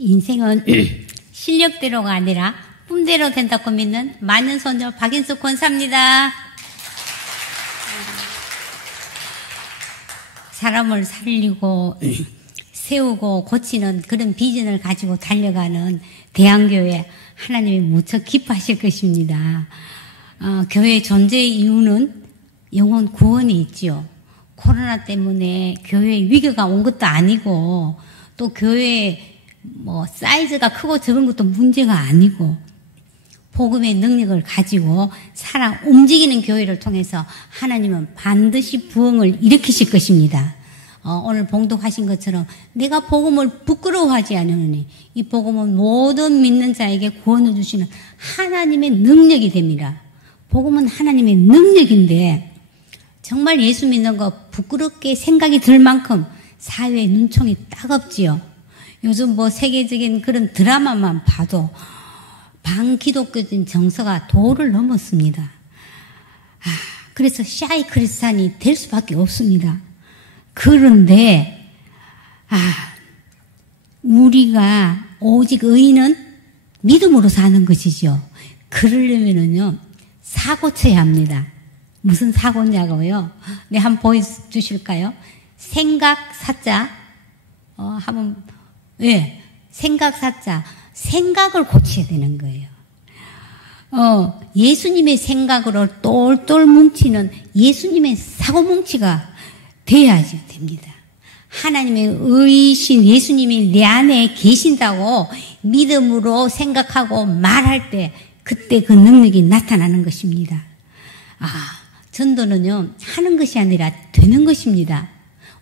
인생은 실력대로가 아니라 꿈대로 된다고 믿는 많은 소녀 박인숙 권사입니다. 사람을 살리고 세우고 고치는 그런 비전을 가지고 달려가는 대한교회, 하나님이 무척 기뻐하실 것입니다. 교회의 존재의 이유는 영혼 구원이 있지요. 코로나 때문에 교회에 위기가 온 것도 아니고, 또 교회 사이즈가 크고 적은 것도 문제가 아니고, 복음의 능력을 가지고 움직이는 교회를 통해서 하나님은 반드시 부흥을 일으키실 것입니다. 오늘 봉독하신 것처럼 내가 복음을 부끄러워하지 않으니 이 복음은 모든 믿는 자에게 구원을 주시는 하나님의 능력이 됩니다. 복음은 하나님의 능력인데 정말 예수 믿는 거 부끄럽게 생각이 들 만큼 사회의 눈총이 따갑지요. 요즘 세계적인 그런 드라마만 봐도 반기독교적인 정서가 도를 넘었습니다. 그래서 샤이 크리스찬이 될 수밖에 없습니다. 그런데 우리가 오직 의인은 믿음으로 사는 것이죠. 그러려면은요 사고 쳐야 합니다. 무슨 사고냐고요? 네, 한번 보여주실까요? 생각 사자. 생각 사자. 생각을 고쳐야 되는 거예요. 예수님의 생각으로 똘똘 뭉치는 예수님의 사고뭉치가 돼야지 됩니다. 하나님의 의신 예수님이 내 안에 계신다고 믿음으로 생각하고 말할 때 그때 그 능력이 나타나는 것입니다. 전도는요 하는 것이 아니라 되는 것입니다.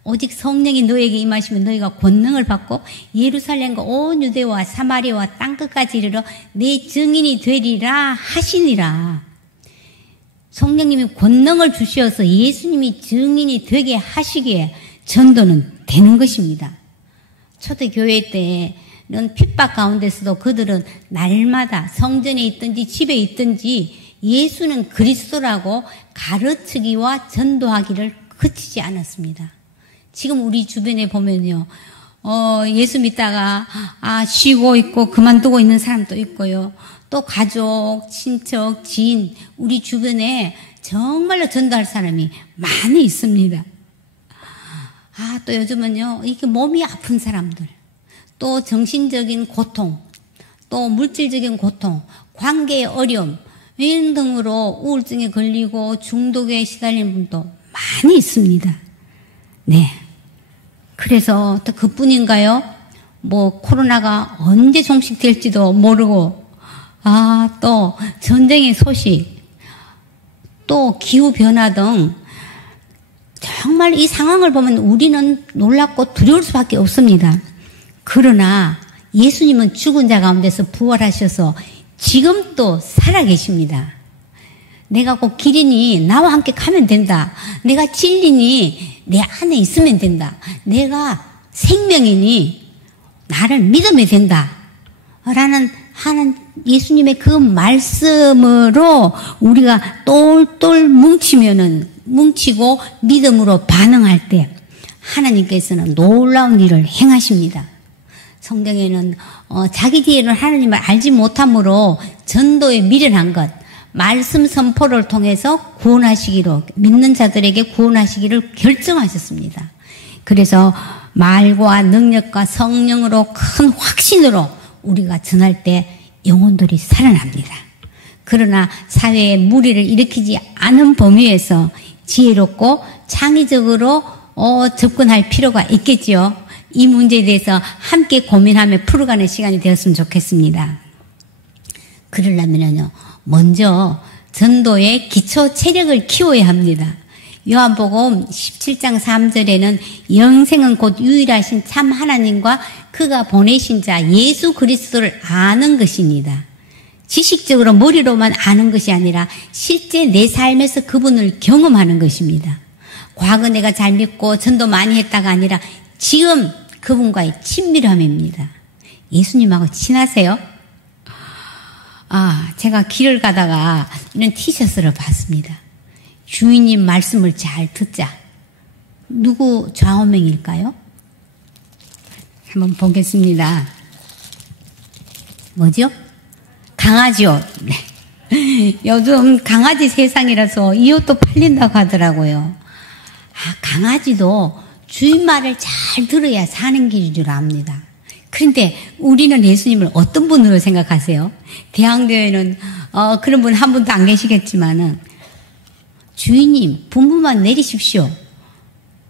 오직 성령이 너에게 임하시면 너희가 권능을 받고 예루살렘과 온 유대와 사마리아와 땅끝까지 이르러 내 증인이 되리라 하시니라. 성령님이 권능을 주셔서 예수님이 증인이 되게 하시기에 전도는 되는 것입니다. 초대교회 때는 핍박 가운데서도 그들은 날마다 성전에 있든지 집에 있든지 예수는 그리스도라고 가르치기와 전도하기를 그치지 않았습니다. 지금 우리 주변에 보면요, 예수 믿다가, 쉬고 있고 그만두고 있는 사람도 있고요. 또 가족, 친척, 지인, 우리 주변에 정말로 전도할 사람이 많이 있습니다. 또 요즘은요, 이렇게 몸이 아픈 사람들, 또 정신적인 고통, 또 물질적인 고통, 관계의 어려움, 이런 등으로 우울증에 걸리고 중독에 시달리는 분도 많이 있습니다. 네. 그래서 또 그뿐인가요? 코로나가 언제 종식될지도 모르고, 또 전쟁의 소식, 또 기후변화 등 정말 이 상황을 보면 우리는 놀랍고 두려울 수밖에 없습니다. 그러나 예수님은 죽은 자 가운데서 부활하셔서 지금도 살아계십니다. 내가 꼭 길이니 나와 함께 가면 된다. 내가 진리니 내 안에 있으면 된다. 내가 생명이니 나를 믿으면 된다. 라는 예수님의 그 말씀으로 우리가 똘똘 뭉치고 믿음으로 반응할 때 하나님께서는 놀라운 일을 행하십니다. 성경에는 자기 뒤에는 하나님을 알지 못함으로 전도에 미련한 것, 말씀 선포를 통해서 구원하시기로, 믿는 자들에게 구원하시기를 결정하셨습니다. 그래서 말과 능력과 성령으로 큰 확신으로 우리가 전할 때 영혼들이 살아납니다. 그러나 사회에 무리를 일으키지 않은 범위에서 지혜롭고 창의적으로 접근할 필요가 있겠지요. 이 문제에 대해서 함께 고민하며 풀어가는 시간이 되었으면 좋겠습니다. 그러려면요, 먼저 전도의 기초 체력을 키워야 합니다. 요한복음 17장 3절에는 영생은 곧 유일하신 참 하나님과 그가 보내신 자 예수 그리스도를 아는 것입니다. 지식적으로 머리로만 아는 것이 아니라 실제 내 삶에서 그분을 경험하는 것입니다. 과거 내가 잘 믿고 전도 많이 했다가 아니라 지금 그분과의 친밀함입니다. 예수님하고 친하세요? 제가 길을 가다가 이런 티셔츠를 봤습니다. 주인님 말씀을 잘 듣자. 누구 좌우명일까요? 한번 보겠습니다. 뭐죠? 강아지 옷. 네. 요즘 강아지 세상이라서 이 옷도 팔린다고 하더라고요. 강아지도 주인 말을 잘 들어야 사는 길인 줄 압니다. 그런데 우리는 예수님을 어떤 분으로 생각하세요? 대학교에는 그런 분 한 분도 안 계시겠지만은 주인님 분부만 내리십시오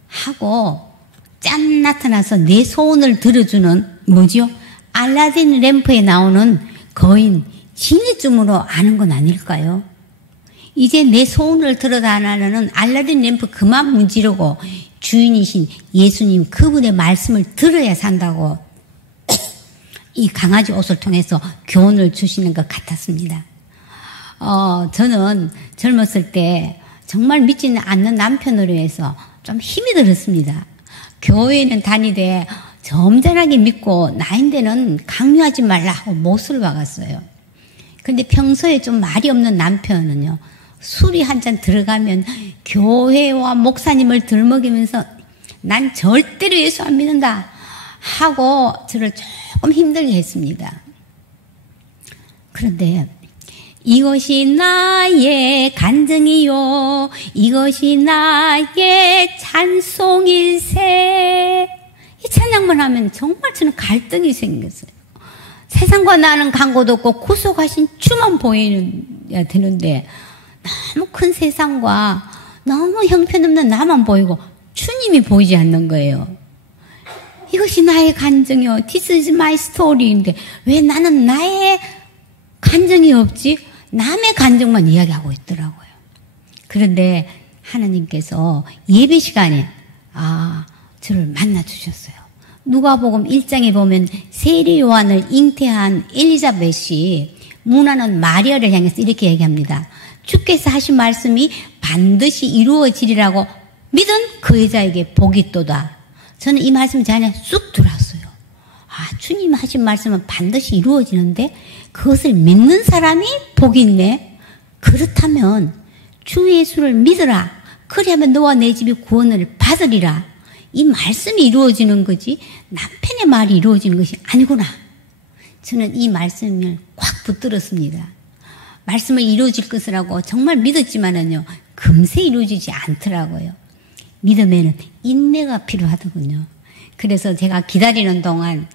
하고 짠 나타나서 내 소원을 들어주는 뭐죠? 알라딘 램프에 나오는 거인 지니쯤으로 아는 건 아닐까요? 이제 내 소원을 들어달라는 알라딘 램프 그만 문지르고 주인이신 예수님 그분의 말씀을 들어야 산다고 이 강아지 옷을 통해서 교훈을 주시는 것 같았습니다. 저는 젊었을 때 정말 믿지는 않는 남편으로 해서 좀 힘이 들었습니다. 교회는 다니되 점잖하게 믿고 나인데는 강요하지 말라고 못을 박았어요. 근데 평소에 좀 말이 없는 남편은요, 술이 한 잔 들어가면 교회와 목사님을 들먹이면서 난 절대로 예수 안 믿는다 하고 저를 조금 힘들게 했습니다. 그런데 이것이 나의 간증이요 이것이 나의 찬송일세 이 찬양만 하면 정말 저는 갈등이 생겼어요. 세상과 나는 간고도 없고 구속하신 주만 보여야 되는데 너무 큰 세상과 너무 형편없는 나만 보이고 주님이 보이지 않는 거예요. 이것이 나의 간증이요. This is my story인데 왜 나는 나의 간증이 없지? 남의 간증만 이야기하고 있더라고요. 그런데 하나님께서 예배 시간에 저를 만나 주셨어요. 누가복음 1장에 보면 세례 요한을 잉태한 엘리자벳이 문하는 마리아를 향해서 이렇게 얘기합니다. 주께서 하신 말씀이 반드시 이루어지리라고 믿은 그 여자에게 복이 있도다. 저는 이 말씀이 제 안에 쑥 들어왔어요. 주님 하신 말씀은 반드시 이루어지는데 그것을 믿는 사람이 복이 있네. 그렇다면 주 예수를 믿으라. 그리하면 너와 내 집이 구원을 받으리라. 이 말씀이 이루어지는 거지 남편의 말이 이루어지는 것이 아니구나. 저는 이 말씀을 꽉 붙들었습니다. 말씀을 이루어질 것이라고 정말 믿었지만은요, 금세 이루어지지 않더라고요. 믿음에는 인내가 필요하더군요. 그래서 제가 기다리는 동안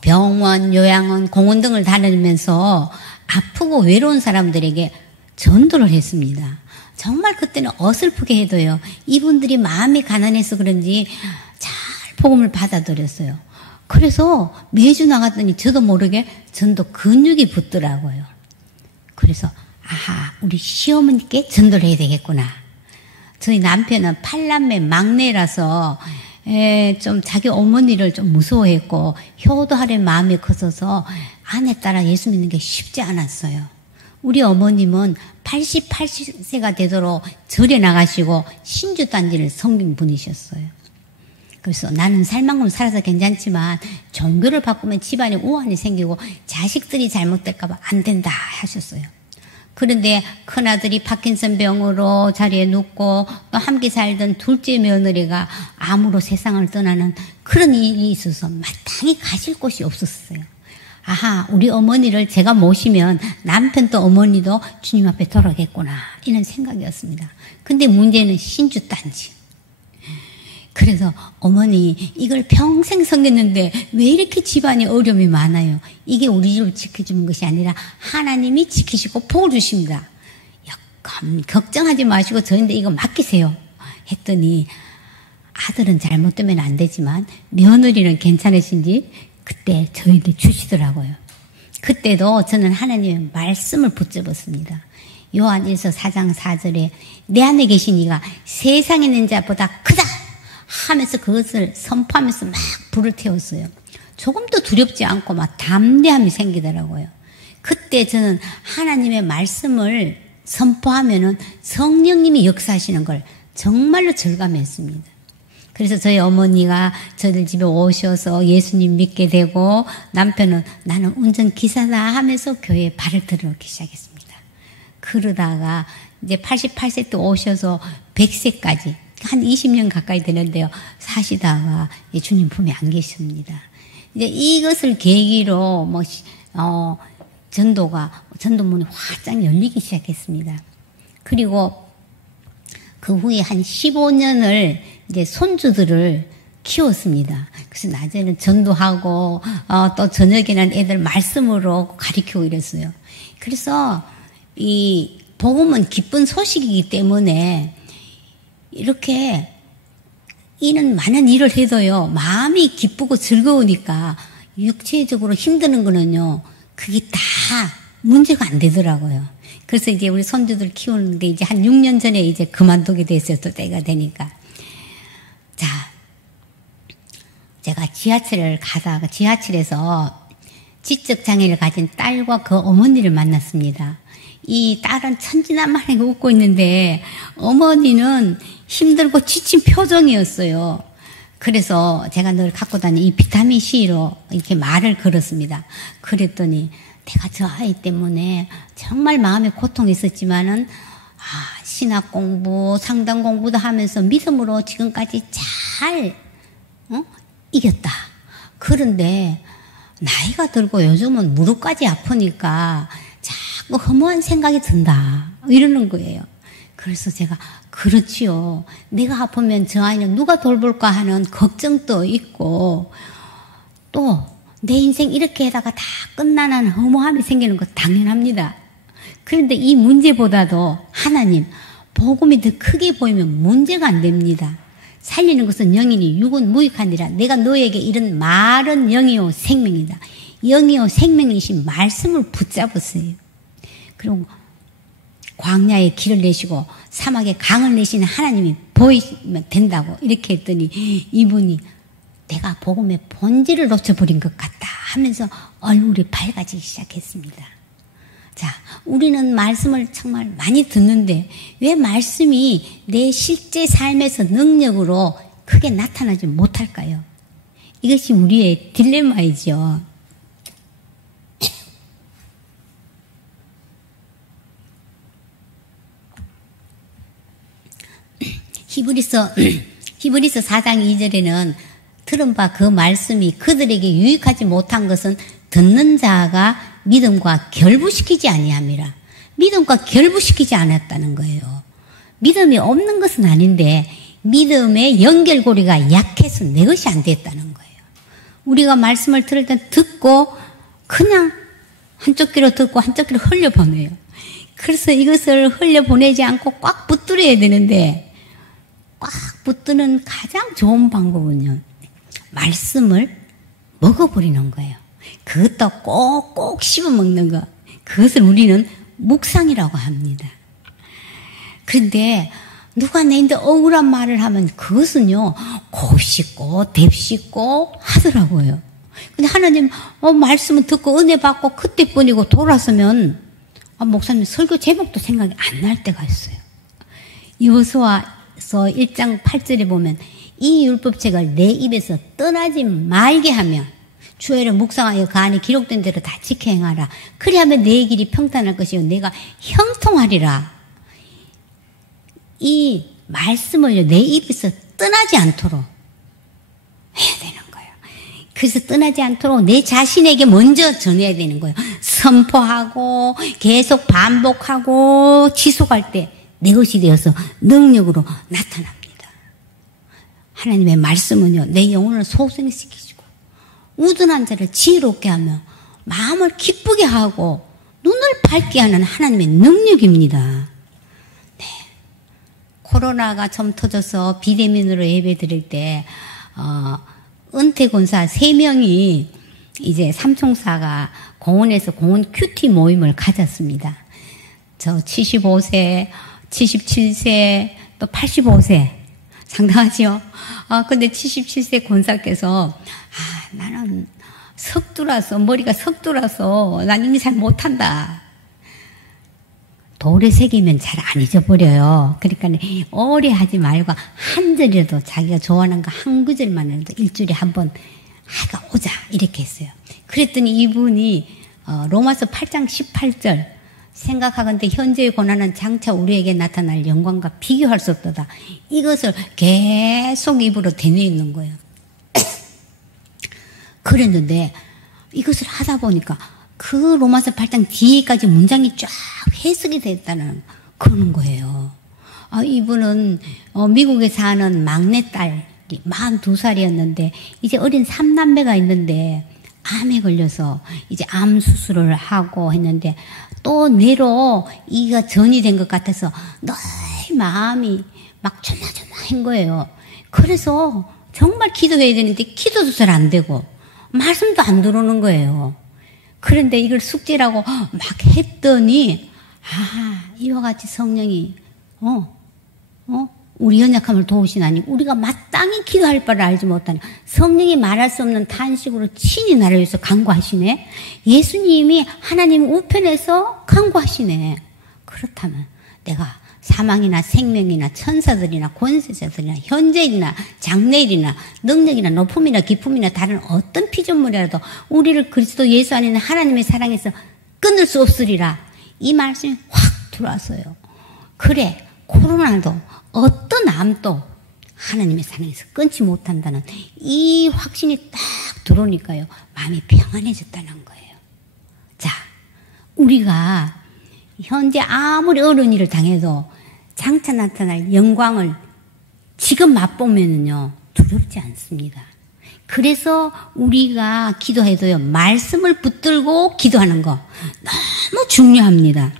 병원, 요양원, 공원 등을 다니면서 아프고 외로운 사람들에게 전도를 했습니다. 정말 그때는 어설프게 해도요, 이분들이 마음이 가난해서 그런지 잘 복음을 받아들였어요. 그래서 매주 나갔더니 저도 모르게 전도 근육이 붙더라고요. 그래서 우리 시어머니께 전도를 해야 되겠구나. 저희 남편은 8남매 막내라서 좀 자기 어머니를 좀 무서워했고 효도하려는 마음이 커서서 아내 따라 예수 믿는 게 쉽지 않았어요. 우리 어머님은 88세가 되도록 절에 나가시고 신주단지를 섬긴 분이셨어요. 그래서 나는 살만큼 살아서 괜찮지만 종교를 바꾸면 집안에 우환이 생기고 자식들이 잘못될까 봐 안 된다 하셨어요. 그런데 큰아들이 파킨슨 병으로 자리에 눕고 또 함께 살던 둘째 며느리가 암으로 세상을 떠나는 그런 일이 있어서 마땅히 가실 곳이 없었어요. 우리 어머니를 제가 모시면 남편도 어머니도 주님 앞에 돌아오겠구나 이런 생각이었습니다. 근데 문제는 신주단지. 그래서 어머니 이걸 평생 섬겼는데 왜 이렇게 집안에 어려움이 많아요? 이게 우리 집을 지켜주는 것이 아니라 하나님이 지키시고 복을 주십니다. 걱정하지 마시고 저한테 이거 맡기세요 했더니 아들은 잘못되면 안 되지만 며느리는 괜찮으신지 그때 저희한테 주시더라고요. 그때도 저는 하나님의 말씀을 붙잡았습니다. 요한일서 4장 4절에 내 안에 계신 이가 세상에 있는 자보다 크다 하면서 그것을 선포하면서 막 불을 태웠어요. 조금도 두렵지 않고 막 담대함이 생기더라고요. 그때 저는 하나님의 말씀을 선포하면은 성령님이 역사하시는 걸 정말로 절감했습니다. 그래서 저희 어머니가 저들 집에 오셔서 예수님 믿게 되고 남편은 나는 운전기사다 하면서 교회에 발을 들여놓기 시작했습니다. 그러다가 이제 88세 때 오셔서 100세까지 한 20년 가까이 되는데요. 사시다가 주님 품에 안 계십니다. 이제 이것을 계기로 전도문이 활짝 열리기 시작했습니다. 그리고 그 후에 한 15년을 이제 손주들을 키웠습니다. 그래서 낮에는 전도하고, 또 저녁에는 애들 말씀으로 가르치고 이랬어요. 그래서 이 복음은 기쁜 소식이기 때문에 이렇게 이는 많은 일을 해도요, 마음이 기쁘고 즐거우니까 육체적으로 힘드는 거는요, 그게 다 문제가 안 되더라고요. 그래서 이제 우리 손주들 키우는 게 이제 한 6년 전에 이제 그만두게 됐어요. 또 때가 되니까. 자, 제가 지하철을 가다가 지하철에서 지적장애를 가진 딸과 그 어머니를 만났습니다. 이 딸은 천진난만하게 웃고 있는데 어머니는 힘들고 지친 표정이었어요. 그래서 제가 늘 갖고 다니는 이 비타민 C로 이렇게 말을 걸었습니다. 그랬더니 내가 저 아이 때문에 정말 마음에 고통이 있었지만은 신학 공부, 상담 공부도 하면서 믿음으로 지금까지 잘 이겼다. 그런데 나이가 들고 요즘은 무릎까지 아프니까 자꾸 허무한 생각이 든다. 이러는 거예요. 그래서 제가 그렇지요. 내가 아프면 저 아이는 누가 돌볼까 하는 걱정도 있고 또 내 인생 이렇게 하다가 다 끝나는 허무함이 생기는 거 당연합니다. 그런데 이 문제보다도 하나님, 복음이 더 크게 보이면 문제가 안 됩니다. 살리는 것은 영이니 육은 무익하니라. 내가 너에게 이런 말은 영이요 생명이다. 영이요 생명이신 말씀을 붙잡으세요. 그리고 광야에 길을 내시고 사막에 강을 내시는 하나님이 보이면 된다고 이렇게 했더니 이분이 내가 복음의 본질을 놓쳐버린 것 같다 하면서 얼굴이 밝아지기 시작했습니다. 자, 우리는 말씀을 정말 많이 듣는데 왜 말씀이 내 실제 삶에서 능력으로 크게 나타나지 못할까요? 이것이 우리의 딜레마이죠. 히브리서 4장 2절에는 들은 바 그 말씀이 그들에게 유익하지 못한 것은 듣는 자가 믿음과 결부시키지 아니함이라. 믿음과 결부시키지 않았다는 거예요. 믿음이 없는 것은 아닌데 믿음의 연결고리가 약해서 내 것이 안 됐다는 거예요. 우리가 말씀을 들을 때 듣고 그냥 한쪽 귀로 듣고 한쪽 귀로 흘려보내요. 그래서 이것을 흘려보내지 않고 꽉 붙들어야 되는데 꽉 붙드는 가장 좋은 방법은요. 말씀을 먹어버리는 거예요. 그것도 꼭꼭 씹어먹는 거. 그것을 우리는 묵상이라고 합니다. 그런데 누가 내한테 억울한 말을 하면 그것은요. 곱씹고 뎁씹고 하더라고요. 근데 하나님 말씀은 듣고 은혜 받고 그때뿐이고 돌아서면 목사님 설교 제목도 생각이 안 날 때가 있어요. 여호수아서 1장 8절에 보면 이 율법책을 내 입에서 떠나지 말게 하며 주의를 묵상하여 그 안에 기록된 대로 다 지켜 행하라. 그리하면 내 길이 평탄할 것이요 내가 형통하리라. 이 말씀을 내 입에서 떠나지 않도록 해야 되는 거예요. 그래서 떠나지 않도록 내 자신에게 먼저 전해야 되는 거예요. 선포하고 계속 반복하고 지속할 때 내 것이 되어서 능력으로 나타납니다. 하나님의 말씀은요, 내 영혼을 소생시키고 우둔한 자를 지혜롭게 하며 마음을 기쁘게 하고 눈을 밝게 하는 하나님의 능력입니다. 네. 코로나가 좀 터져서 비대면으로 예배 드릴 때 은퇴 권사 3명이 이제 삼총사가 공원에서 공원 큐티 모임을 가졌습니다. 저 75세, 77세, 또 85세. 상당하지요? 근데 77세 권사께서, 나는 머리가 석두라서, 난 이미 잘 못한다. 돌에 새기면 잘 안 잊어버려요. 그러니까 오래 하지 말고, 한 절이라도 자기가 좋아하는 거 한 구절만이라도 일주일에 한 번, 하가 오자. 이렇게 했어요. 그랬더니 이분이, 로마서 8장 18절, 생각하건대 현재의 고난은 장차 우리에게 나타날 영광과 비교할 수 없도다. 이것을 계속 입으로 대내있는 거예요. 그랬는데 이것을 하다 보니까 그 로마서 8장 뒤에까지 문장이 쫙 해석이 됐다는 그러는 거예요. 이분은 미국에 사는 막내딸이 42살이었는데 이제 어린 3남매가 있는데 암에 걸려서 이제 암 수술을 하고 했는데 또 뇌로 이가 전이 된 것 같아서 늘 마음이 막 조마조마한 거예요. 그래서 정말 기도해야 되는데 기도도 잘 안 되고 말씀도 안 들어오는 거예요. 그런데 이걸 숙제라고 막 했더니 이와 같이 성령이 우리 연약함을 도우시나니 우리가 마땅히 기도할 바를 알지 못하니 성령이 말할 수 없는 탄식으로 친히 나를 위해서 간구하시네. 예수님이 하나님 우편에서 간구하시네. 그렇다면 내가 사망이나 생명이나 천사들이나 권세자들이나 현재일이나 장래일이나 능력이나 높음이나 기품이나 다른 어떤 피조물이라도 우리를 그리스도 예수 안에 있는 하나님의 사랑에서 끊을 수 없으리라. 이 말씀이 확 들어왔어요. 그래, 코로나도 어떤 암도 하나님의 사랑에서 끊지 못한다는 이 확신이 딱 들어오니까요. 마음이 평안해졌다는 거예요. 자, 우리가 현재 아무리 어려운 일을 당해도 장차 나타날 영광을 지금 맛보면은요, 두렵지 않습니다. 그래서 우리가 기도해도요, 말씀을 붙들고 기도하는 거 너무 중요합니다.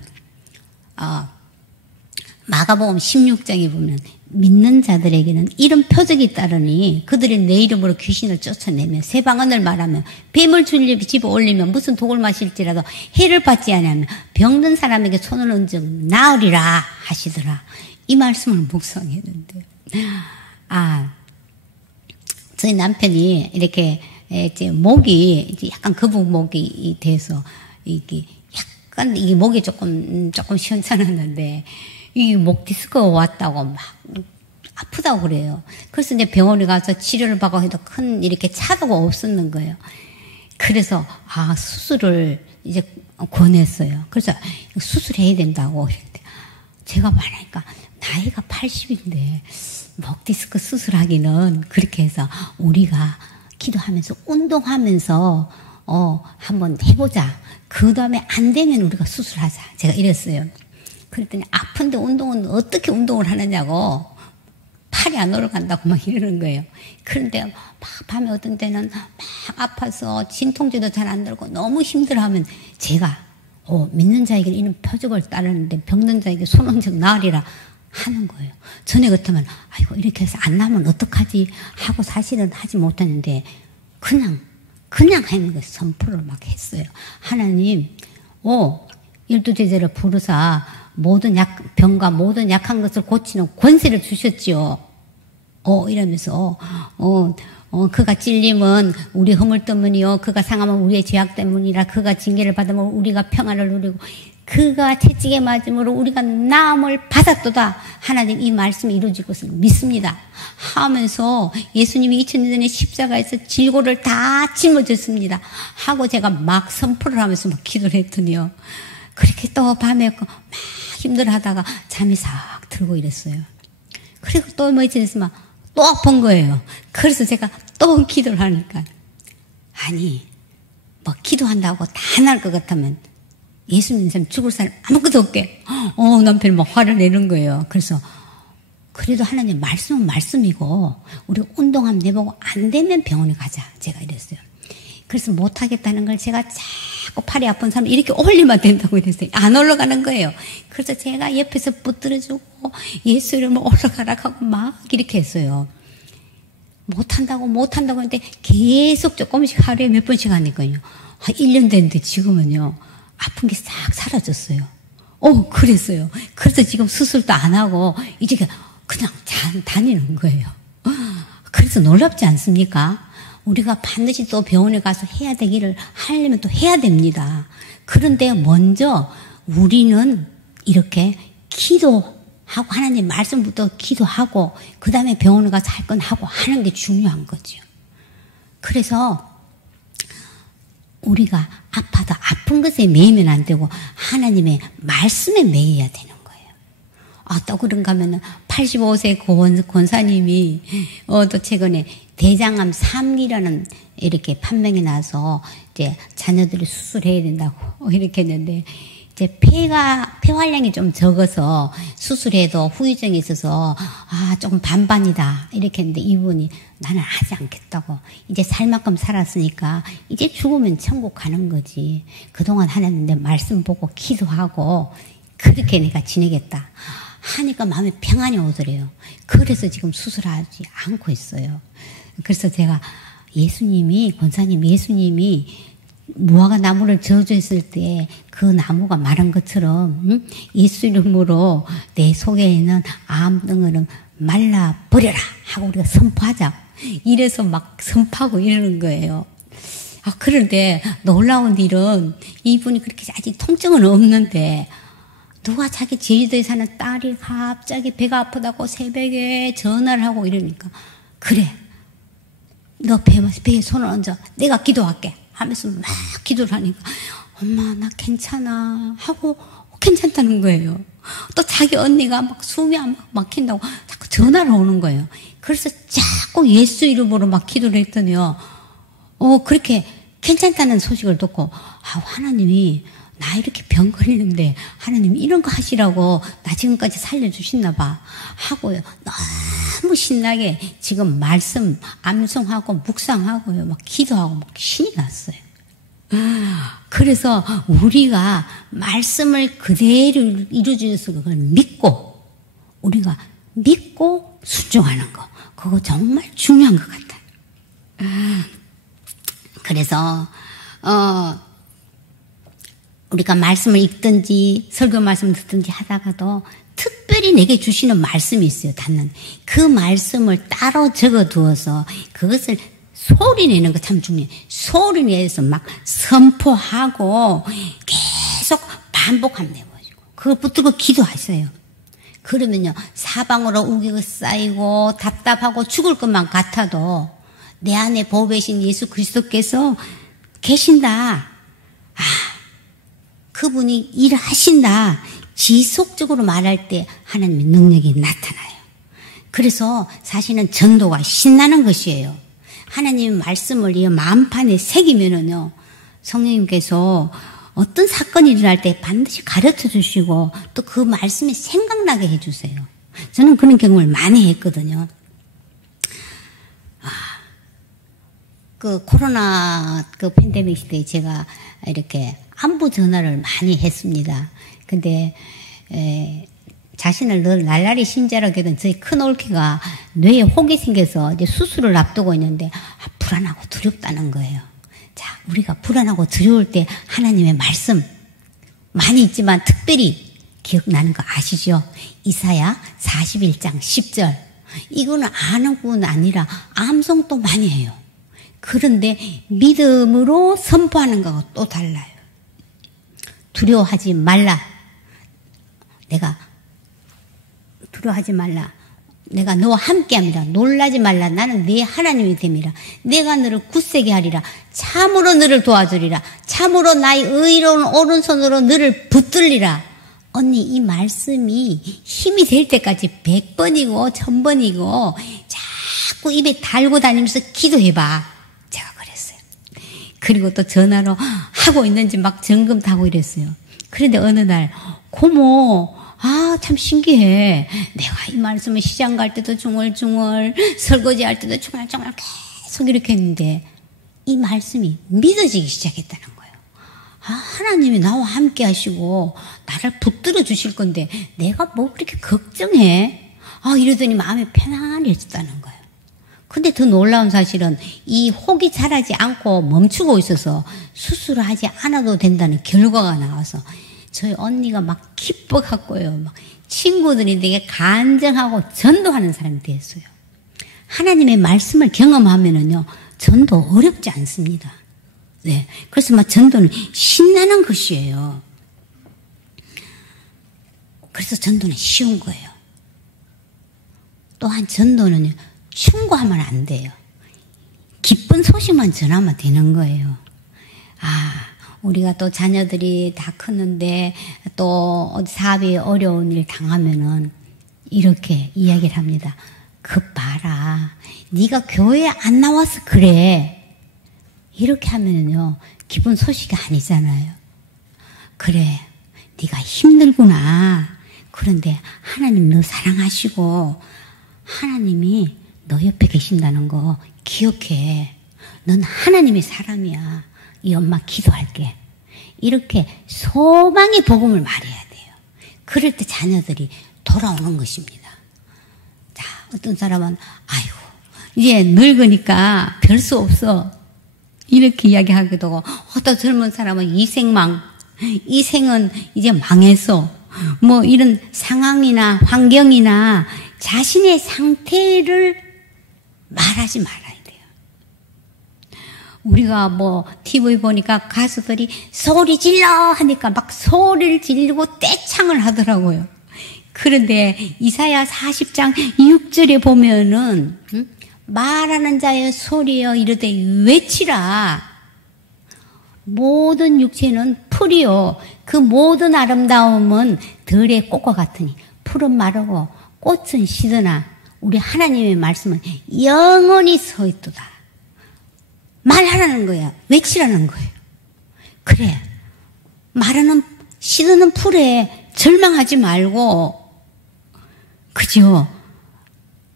마가복음 16장에 보면 믿는 자들에게는 이런 표적이 따르니 그들이 내 이름으로 귀신을 쫓아내며 새 방언을 말하며 뱀을 집어 올리면 무슨 독을 마실지라도 해를 받지 아니하며 병든 사람에게 손을 얹어 나으리라 하시더라. 이 말씀을 묵상했는데 저희 남편이 이렇게 이제 목이 이제 약간 거북목이 돼서 이게 약간 이게 목이 조금 시원찮았는데 이 목 디스크가 왔다고 막 아프다고 그래요. 그래서 이제 병원에 가서 치료를 받고 해도 큰 이렇게 차도가 없었는 거예요. 그래서 수술을 이제 권했어요. 그래서 수술해야 된다고 이랬는데 제가 말하니까 나이가 80인데 목 디스크 수술하기는 그렇게 해서 우리가 기도하면서 운동하면서 한번 해보자. 그 다음에 안 되면 우리가 수술하자. 제가 이랬어요. 그랬더니 아픈데 운동은 어떻게 운동을 하느냐고 팔이 안 올라간다고 막 이러는 거예요. 그런데 막 밤에 어떤 때는 막 아파서 진통제도 잘 안 들고 너무 힘들어하면 제가 믿는 자에게는 이런 표적을 따르는데 병든 자에게 손 얹어 나으리라 하는 거예요. 전에 같으면 아이고 이렇게 해서 안 나면 어떡하지 하고 사실은 하지 못했는데 그냥 하는 거예요. 선포를 막 했어요. 하나님 12제자를 부르사 모든 병과 모든 약한 것을 고치는 권세를 주셨지요. 이러면서 그가 찔림은 우리 허물 때문이요. 그가 상함은 우리의 죄악 때문이라. 그가 징계를 받으면 우리가 평안을 누리고 그가 채찍에 맞음으로 우리가 나음을 받았도다. 하나님 이 말씀이 이루어질 것을 믿습니다. 하면서 예수님이 2000년 전에 십자가에서 질고를 다 짊어졌습니다. 하고 제가 막 선포를 하면서 막 기도를 했더니요. 그렇게 또 밤에 막 힘들어하다가 잠이 싹 들고 이랬어요. 그리고 또 며칠 있으면 또 아픈 거예요. 그래서 제가 또 기도를 하니까 뭐 기도한다고 다 날 것 같으면 예수님 참 죽을 사람 아무것도 없게 남편이 막 화를 내는 거예요. 그래서 그래도 하나님 말씀은 말씀이고 우리 운동하면 해보고 안 되면 병원에 가자. 제가 이랬어요. 그래서 못하겠다는 걸 제가 자꾸 팔이 아픈 사람 이렇게 올리면 된다고 이랬어요. 안 올라가는 거예요. 그래서 제가 옆에서 붙들어주고 예수 이름으로 올라가라 하고 막 이렇게 했어요. 못한다고 했는데 계속 조금씩 하루에 몇 번씩 하니까요. 1년 됐는데 지금은요. 아픈 게 싹 사라졌어요. 그랬어요. 그래서 지금 수술도 안 하고 이제 그냥 다니는 거예요. 그래서 놀랍지 않습니까? 우리가 반드시 또 병원에 가서 해야 되기를 하려면 또 해야 됩니다. 그런데 먼저 우리는 이렇게 기도하고 하나님 말씀부터 기도하고 그 다음에 병원에 가서 할 건 하고 하는 게 중요한 거죠. 그래서 우리가 아파도 아픈 것에 매이면 안 되고 하나님의 말씀에 매여야 되는 거예요. 또 그런가 하면은 85세 권사님이 또 최근에 대장암 3기라는 이렇게 판명이 나서 이제 자녀들이 수술해야 된다고 이렇게 했는데 이제 폐활량이 좀 적어서 수술해도 후유증이 있어서 조금 반반이다 이렇게 했는데 이분이 나는 하지 않겠다고 이제 살 만큼 살았으니까 이제 죽으면 천국 가는 거지. 그동안 하나님 내 말씀 보고 기도하고 그렇게 내가 지내겠다 하니까 마음에 평안이 오더래요. 그래서 지금 수술하지 않고 있어요. 그래서 제가 권사님 예수님이 무화과 나무를 저주했을 때 그 나무가 말한 것처럼 예수 이름으로 내 속에 있는 암덩어리를 말라버려라 하고 우리가 선포하자. 이래서 막 선포하고 이러는 거예요. 그런데 놀라운 일은 이분이 그렇게 아직 통증은 없는데 누가 자기 제주도에 사는 딸이 갑자기 배가 아프다고 새벽에 전화를 하고 이러니까 그래 너 배에 손을 얹어 내가 기도할게 하면서 막 기도를 하니까 엄마 나 괜찮아 하고 괜찮다는 거예요. 또 자기 언니가 막 숨이 안 막힌다고 자꾸 전화를 오는 거예요. 그래서 자꾸 예수 이름으로 막 기도를 했더니요. 그렇게 괜찮다는 소식을 듣고 하나님이 나 이렇게 병 걸리는데 하나님 이런 거 하시라고 나 지금까지 살려주셨나 봐 하고요. 너무 신나게 지금 말씀 암송하고 묵상하고요. 막 기도하고 막 신이 났어요. 그래서 우리가 말씀을 그대로 이루어져서 그걸 믿고 우리가 믿고 순종하는 거 그거 정말 중요한 것 같아요. 그래서 우리가 말씀을 읽든지 설교 말씀을 듣든지 하다가도 특별히 내게 주시는 말씀이 있어요. 닿는 그 말씀을 따로 적어두어서 그것을 소리내는 거 참 중요해요. 소리내서 막 선포하고 계속 반복하면 돼요. 그걸 붙들고 기도하세요. 그러면요 사방으로 우기고 쌓이고 답답하고 죽을 것만 같아도 내 안에 보배신 예수 그리스도께서 계신다. 그분이 일하신다. 지속적으로 말할 때 하나님의 능력이 나타나요. 그래서 사실은 전도가 신나는 것이에요. 하나님의 말씀을 이 마음판에 새기면은요, 성령님께서 어떤 사건이 일어날 때 반드시 가르쳐 주시고 또 그 말씀이 생각나게 해주세요. 저는 그런 경험을 많이 했거든요. 그 코로나 그 팬데믹 시대에 제가 이렇게 안부 전화를 많이 했습니다. 근데 자신을 늘 날라리 신자라고 하던 저희 큰 올케가 뇌에 혹이 생겨서 이제 수술을 앞두고 있는데 불안하고 두렵다는 거예요. 자, 우리가 불안하고 두려울 때 하나님의 말씀 많이 있지만 특별히 기억나는 거 아시죠? 이사야 41장 10절. 이거는 아는 분 아니라 암송도 많이 해요. 그런데 믿음으로 선포하는 거하고 또 달라요. 두려워하지 말라. 두려워하지 말라. 내가 너와 함께합니다. 놀라지 말라. 나는 네 하나님이 됨이라. 내가 너를 굳세게 하리라. 참으로 너를 도와주리라. 참으로 나의 의로운 오른손으로 너를 붙들리라. 언니 이 말씀이 힘이 될 때까지 100번이고 1000번이고 자꾸 입에 달고 다니면서 기도해봐. 제가 그랬어요. 그리고 또 전화로 하고 있는지 막 점검 타고 이랬어요. 그런데 어느 날 고모 참 신기해. 내가 이 말씀을 시장 갈 때도 중얼중얼 설거지 할 때도 중얼중얼 계속 이렇게 했는데 이 말씀이 믿어지기 시작했다는 거예요. 하나님이 나와 함께 하시고 나를 붙들어 주실 건데 내가 뭐 그렇게 걱정해? 이러더니 마음이 편안해졌다는 거예요. 근데 더 놀라운 사실은 이 혹이 자라지 않고 멈추고 있어서 수술을 하지 않아도 된다는 결과가 나와서 저희 언니가 막 기뻐갖고요. 막 친구들이 되게 간증하고 전도하는 사람이 됐어요. 하나님의 말씀을 경험하면은요, 전도 어렵지 않습니다. 네. 그래서 막 전도는 신나는 것이에요. 그래서 전도는 쉬운 거예요. 또한 전도는 충고하면 안 돼요. 기쁜 소식만 전하면 되는 거예요. 우리가 또 자녀들이 다 컸는데 또 사업에 어려운 일 당하면은 이렇게 이야기를 합니다. 그 봐라. 네가 교회에 안 나와서 그래. 이렇게 하면은요, 기쁜 소식이 아니잖아요. 그래, 네가 힘들구나. 그런데 하나님 너 사랑하시고 하나님이 너 옆에 계신다는 거 기억해. 넌 하나님의 사람이야. 이 엄마 기도할게. 이렇게 소망의 복음을 말해야 돼요. 그럴 때 자녀들이 돌아오는 것입니다. 자, 어떤 사람은 아이고 이제 늙으니까 별 수 없어. 이렇게 이야기하기도 하고, 어떤 젊은 사람은 이 생은 이제 망했어. 뭐 이런 상황이나 환경이나 자신의 상태를 말하지 말아야 돼요. 우리가 뭐 TV 보니까 가수들이 소리 질러 하니까 막 소리를 지르고 떼창을 하더라고요. 그런데 이사야 40장 6절에 보면은 말하는 자의 소리여 이르되 외치라. 모든 육체는 풀이요. 그 모든 아름다움은 들의 꽃과 같으니 풀은 마르고 꽃은 시드나 우리 하나님의 말씀은 영원히 서 있도다. 말하라는 거야. 외치라는 거예요. 그래. 마르는 시드는 풀에 절망하지 말고, 그죠?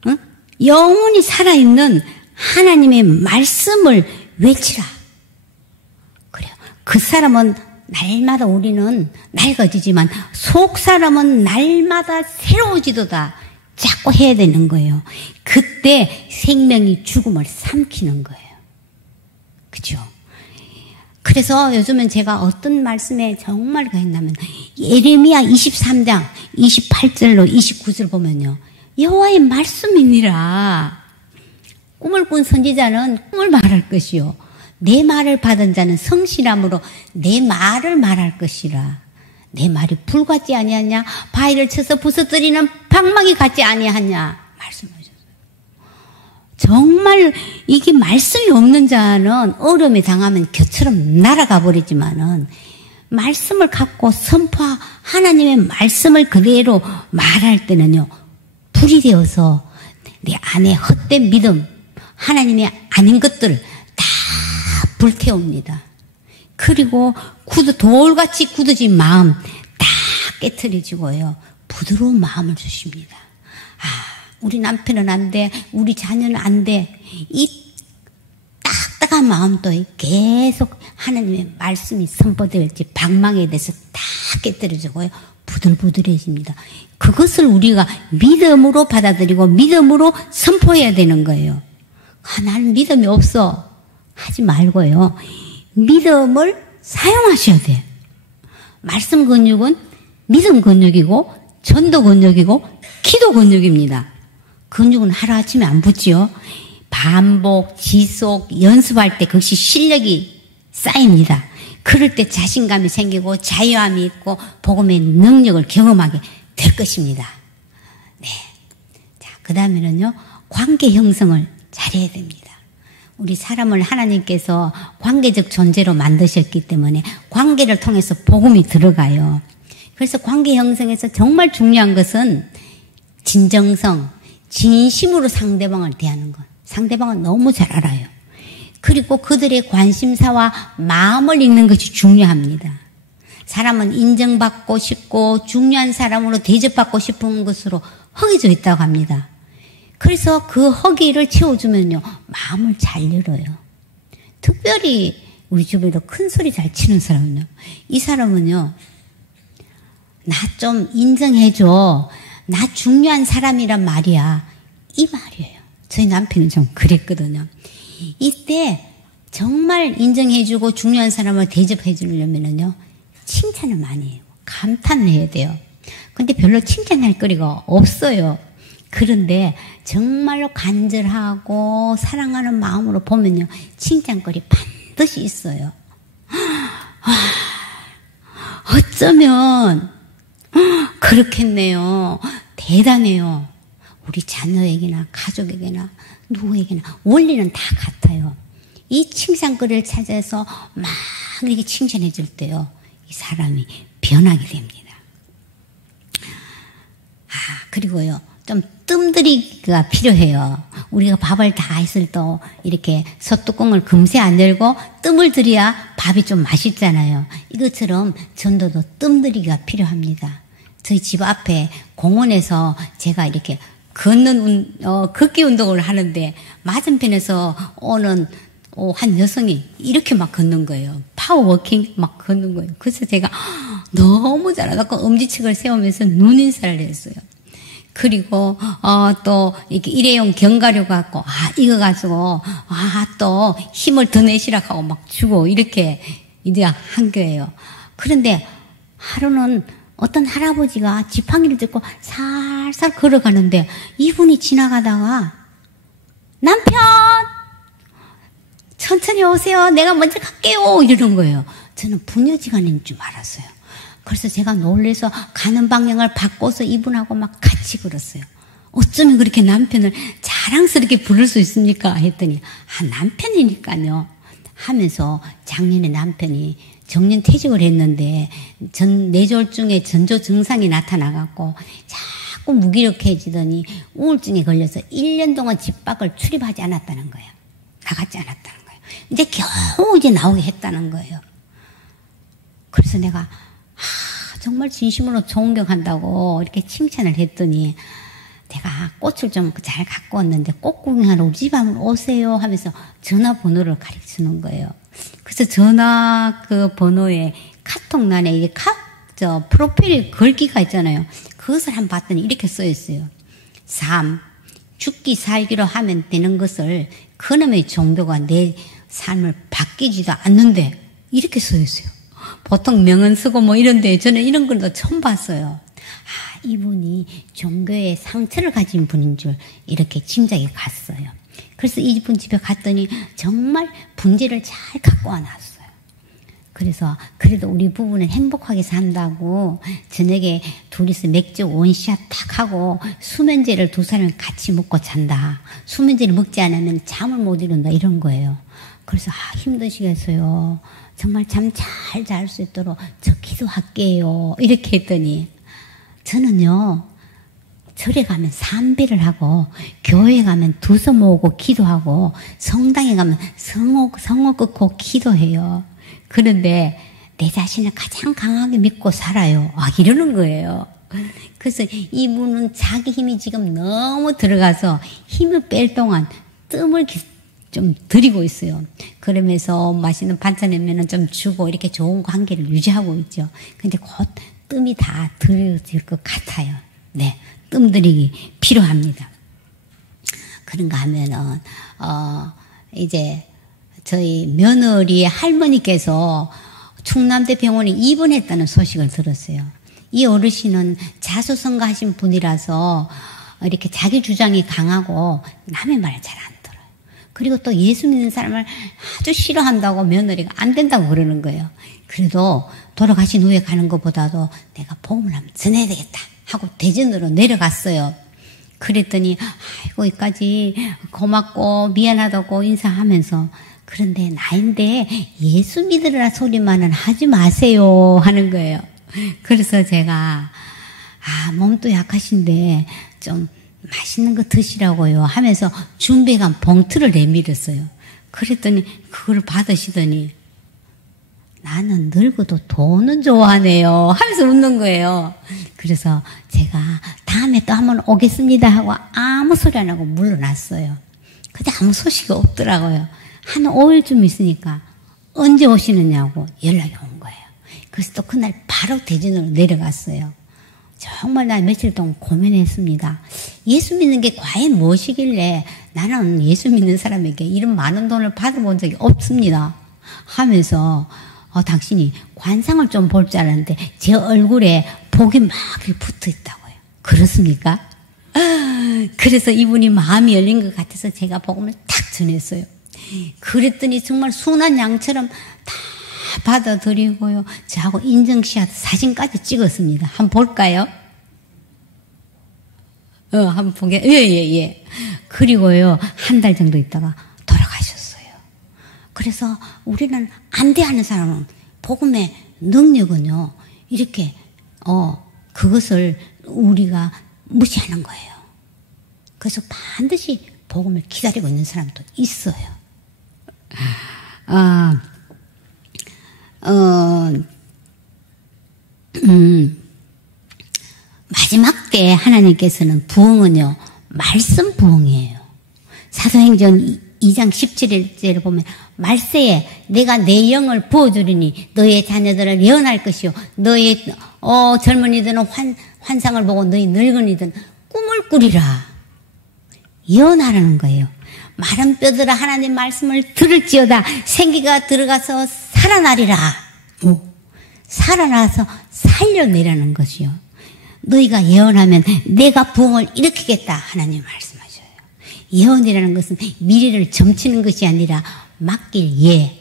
응? 영원히 살아있는 하나님의 말씀을 외치라. 그래요. 그 사람은 날마다 우리는 낡아지지만 속 사람은 날마다 새로워지도다. 자꾸 해야 되는 거예요. 그때 생명이 죽음을 삼키는 거예요. 그죠? 그래서 요즘은 제가 어떤 말씀에 정말 가했냐면 예레미야 23장 28절로 29절 보면요. 여호와의 말씀이니라. 꿈을 꾼 선지자는 꿈을 말할 것이요. 내 말을 받은 자는 성실함으로 내 말을 말할 것이라. 내 말이 불 같지 아니하냐? 바위를 쳐서 부서뜨리는 방망이 같지 아니하냐? 말씀하셨어요. 정말 이게 말씀이 없는 자는 어려움에 당하면 겨처럼 날아가 버리지만은 말씀을 갖고 하나님의 말씀을 그대로 말할 때는요, 불이 되어서 내 안에 헛된 믿음, 하나님의 아닌 것들을 다 불태웁니다. 그리고 돌같이 굳어진 마음 다 깨트려지고요. 부드러운 마음을 주십니다. 우리 남편은 안 돼. 우리 자녀는 안 돼. 이 딱딱한 마음도 계속 하나님의 말씀이 선포될지 방망이에 대해서 다 깨트려지고요. 부들부들해집니다. 그것을 우리가 믿음으로 받아들이고 믿음으로 선포해야 되는 거예요. 나는 믿음이 없어. 하지 말고요. 믿음을 사용하셔야 돼. 말씀 근육은 믿음 근육이고 전도 근육이고 기도 근육입니다. 근육은 하루아침에 안 붙지요. 반복, 지속, 연습할 때 그것이 실력이 쌓입니다. 그럴 때 자신감이 생기고 자유함이 있고 복음의 능력을 경험하게 될 것입니다. 네. 자, 그 다음에는요, 관계 형성을 잘해야 됩니다. 우리 사람을 하나님께서 관계적 존재로 만드셨기 때문에 관계를 통해서 복음이 들어가요. 그래서 관계 형성에서 정말 중요한 것은 진정성, 진심으로 상대방을 대하는 것. 상대방은 너무 잘 알아요. 그리고 그들의 관심사와 마음을 읽는 것이 중요합니다. 사람은 인정받고 싶고 중요한 사람으로 대접받고 싶은 것으로 허기져 있다고 합니다. 그래서 그 허기를 채워주면요, 마음을 잘 열어요. 특별히 우리 주변에도 큰 소리 잘 치는 사람은요, 이 사람은요, 나 좀 인정해줘. 나 중요한 사람이란 말이야. 이 말이에요. 저희 남편은 좀 그랬거든요. 이때 정말 인정해주고 중요한 사람을 대접해주려면요, 칭찬을 많이 해요. 감탄해야 돼요. 근데 별로 칭찬할 거리가 없어요. 그런데 정말로 간절하고 사랑하는 마음으로 보면요, 칭찬거리 반드시 있어요. 어쩌면 그렇겠네요. 대단해요. 우리 자녀에게나 가족에게나 누구에게나 원리는 다 같아요. 이 칭찬거리를 찾아서 막 이렇게 칭찬해 줄 때요, 이 사람이 변하게 됩니다. 그리고요, 좀 뜸들이기가 필요해요. 우리가 밥을 다 했을 때 이렇게 솥뚜껑을 금세 안 열고 뜸을 들여야 밥이 좀 맛있잖아요. 이것처럼 전도도 뜸들이기가 필요합니다. 저희 집 앞에 공원에서 제가 이렇게 걷기 운동을 하는데 맞은편에서 오는 한 여성이 이렇게 막 걷는 거예요. 파워워킹 막 걷는 거예요. 그래서 제가 너무 잘하고 엄지척을 세우면서 눈인사를 했어요. 그리고 또 이렇게 일회용 견과류 갖고 이거 가지고 또 힘을 더 내시라 하고 막 주고 이렇게 이제 한 거예요. 그런데 하루는 어떤 할아버지가 지팡이를 들고 살살 걸어가는데 이분이 지나가다가 남편 천천히 오세요. 내가 먼저 갈게요. 이러는 거예요. 저는 부녀지간인 줄 알았어요. 그래서 제가 놀래서 가는 방향을 바꿔서 이분하고 막 같이 걸었어요. 어쩌면 그렇게 남편을 자랑스럽게 부를 수 있습니까? 했더니 남편이니까요. 하면서 작년에 남편이 정년퇴직을 했는데 뇌졸중에 전조 증상이 나타나갖고 자꾸 무기력해지더니 우울증에 걸려서 1년 동안 집 밖을 출입하지 않았다는 거예요. 나갔지 않았다는 거예요. 이제 겨우 이제 나오게 했다는 거예요. 그래서 내가 정말 진심으로 존경한다고 이렇게 칭찬을 했더니 내가 꽃을 좀 잘 갖고 왔는데 꽃 구경하러 우리 집 한번 오세요 하면서 전화번호를 가르치는 거예요. 그래서 전화 그 번호에 카톡란에 이게 프로필 걸기가 있잖아요. 그것을 한번 봤더니 이렇게 써 있어요. 3. 죽기 살기로 하면 되는 것을 그놈의 종교가 내 삶을 바뀌지도 않는데 이렇게 써 있어요. 보통 명언 쓰고 뭐 이런데 저는 이런 걸 처음 봤어요. 이분이 종교에 상처를 가진 분인 줄 이렇게 짐작이 갔어요. 그래서 이분 집에 갔더니 정말 분재를 잘 갖고 와놨어요. 그래서 그래도 우리 부부는 행복하게 산다고 저녁에 둘이서 맥주 원샷 탁 하고 수면제를 두 사람이 같이 먹고 잔다. 수면제를 먹지 않으면 잠을 못 이룬다 이런 거예요. 그래서 힘드시겠어요. 정말 잠 잘 잘 수 있도록 저 기도할게요. 이렇게 했더니 저는요. 절에 가면 삼비를 하고 교회에 가면 두서 모으고 기도하고 성당에 가면 성호 끊고 기도해요. 그런데 내 자신을 가장 강하게 믿고 살아요. 이러는 거예요. 그래서 이분은 자기 힘이 지금 너무 들어가서 힘을 뺄 동안 뜸을 좀 들이고 있어요. 그러면서 맛있는 반찬이면 좀 주고 이렇게 좋은 관계를 유지하고 있죠. 근데 곧 뜸이 다 들어질 것 같아요. 네. 뜸들이기 필요합니다. 그런가 하면은, 이제 저희 며느리의 할머니께서 충남대 병원에 입원했다는 소식을 들었어요. 이 어르신은 자수성가하신 분이라서 이렇게 자기 주장이 강하고 남의 말을 잘 안 들어요. 그리고 또 예수 믿는 사람을 아주 싫어한다고 며느리가 안 된다고 그러는 거예요. 그래도 돌아가신 후에 가는 것보다도 내가 복음을 한번 전해야 되겠다 하고 대전으로 내려갔어요. 그랬더니 아이고 여기까지 고맙고 미안하다고 인사하면서 그런데 나인데 예수 믿으라 소리만은 하지 마세요 하는 거예요. 그래서 제가 몸도 약하신데 좀 맛있는 거 드시라고요 하면서 준비해간 봉투를 내밀었어요. 그랬더니 그걸 받으시더니 나는 늙어도 돈은 좋아하네요 하면서 웃는 거예요. 그래서 제가 다음에 또 한번 오겠습니다 하고 아무 소리 안 하고 물러났어요. 근데 아무 소식이 없더라고요. 한 5일쯤 있으니까 언제 오시느냐고 연락이 온 거예요. 그래서 또 그날 바로 대전으로 내려갔어요. 정말 나 며칠 동안 고민했습니다. 예수 믿는 게 과연 무엇이길래 나는 예수 믿는 사람에게 이런 많은 돈을 받아본 적이 없습니다 하면서 당신이 관상을 좀 볼 줄 알았는데 제 얼굴에 복이 막 붙어 있다고요. 그렇습니까? 그래서 이분이 마음이 열린 것 같아서 제가 복음을 탁 전했어요. 그랬더니 정말 순한 양처럼 다 받아들이고요. 저하고 인증샷 사진까지 찍었습니다. 한번 볼까요? 한번 보게. 예. 그리고요, 한 달 정도 있다가 돌아가셨어요. 그래서 우리는 안 돼 하는 사람은 복음의 능력은요, 이렇게, 그것을 우리가 무시하는 거예요. 그래서 반드시 복음을 기다리고 있는 사람도 있어요. 마지막 때 하나님께서는 부흥은요, 말씀 부흥이에요. 사도행전 2장 17절을 보면 말세에 내가 내 영을 부어주리니 너의 자녀들을 예언할 것이요 너의 젊은이들은 환상을 보고 너희 늙은이들은 꿈을 꾸리라. 예언하라는 거예요. 마른 뼈들아 하나님 말씀을 들을지어다 생기가 들어가서 살아나리라. 살아나서 살려내라는 것이요. 너희가 예언하면 내가 부흥을 일으키겠다 하나님 말씀하셔요. 예언이라는 것은 미래를 점치는 것이 아니라 맡길 예.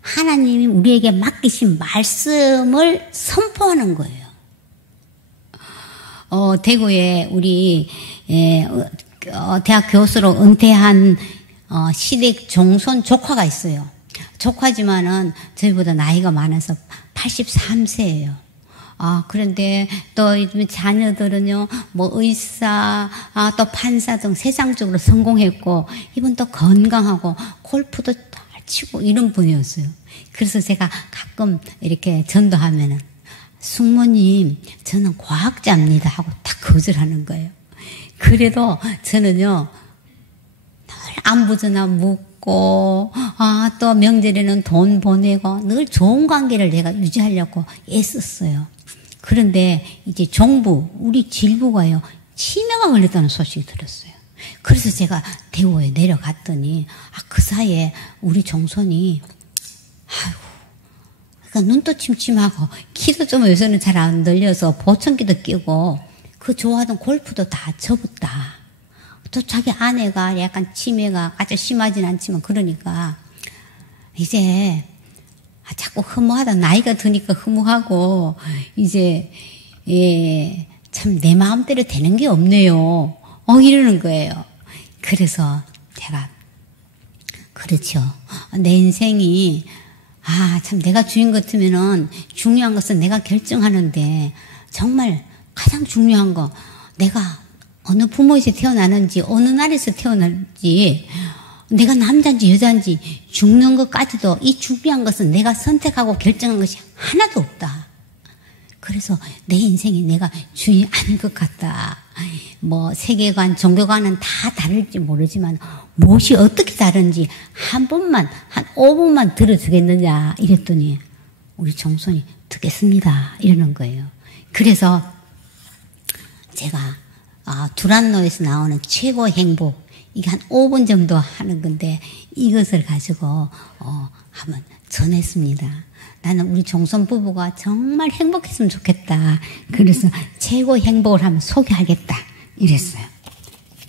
하나님이 우리에게 맡기신 말씀을 선포하는 거예요. 대구에 우리 대학 교수로 은퇴한 시댁 종손 조카가 있어요. 조카지만은 저희보다 나이가 많아서 83세예요. 그런데 또 자녀들은요, 뭐 의사, 또 판사 등 세상적으로 성공했고, 이분 또 건강하고, 골프도 잘 치고, 이런 분이었어요. 그래서 제가 가끔 이렇게 전도하면은, 숙모님, 저는 과학자입니다. 하고 딱 거절하는 거예요. 그래도 저는요, 늘 안부전화 묻고, 또 명절에는 돈 보내고, 늘 좋은 관계를 내가 유지하려고 애썼어요. 그런데 이제 종부, 우리 질부가요, 치매가 걸렸다는 소식이 들었어요. 그래서 제가 대구에 내려갔더니, 그 사이에 우리 종손이, 그러니까 눈도 침침하고, 키도 좀 요새는 잘 안 들려서 보청기도 끼고, 그 좋아하던 골프도 다 접었다. 또 자기 아내가 약간 치매가 아주 심하진 않지만, 그러니까, 이제, 자꾸 허무하다. 나이가 드니까 허무하고, 이제, 참 내 마음대로 되는 게 없네요. 이러는 거예요. 그래서 제가, 그렇죠. 내 인생이, 참 내가 주인 같으면은 중요한 것은 내가 결정하는데, 정말 가장 중요한 거, 내가 어느 부모에서 태어나는지, 어느 나라에서 태어났는지, 내가 남자인지 여자인지 죽는 것까지도 이 중요한 것은 내가 선택하고 결정한 것이 하나도 없다. 그래서 내 인생이 내가 주인이 아닌 것 같다. 뭐 세계관, 종교관은 다 다를지 모르지만 무엇이 어떻게 다른지 한 5분만 들어주겠느냐 이랬더니 우리 종손이 듣겠습니다 이러는 거예요. 그래서 제가 두란노에서 나오는 최고 행복, 이게 한 5분 정도 하는 건데 이것을 가지고 한번 전했습니다. 나는 우리 종손 부부가 정말 행복했으면 좋겠다. 그래서 최고 행복을 한번 소개하겠다 이랬어요.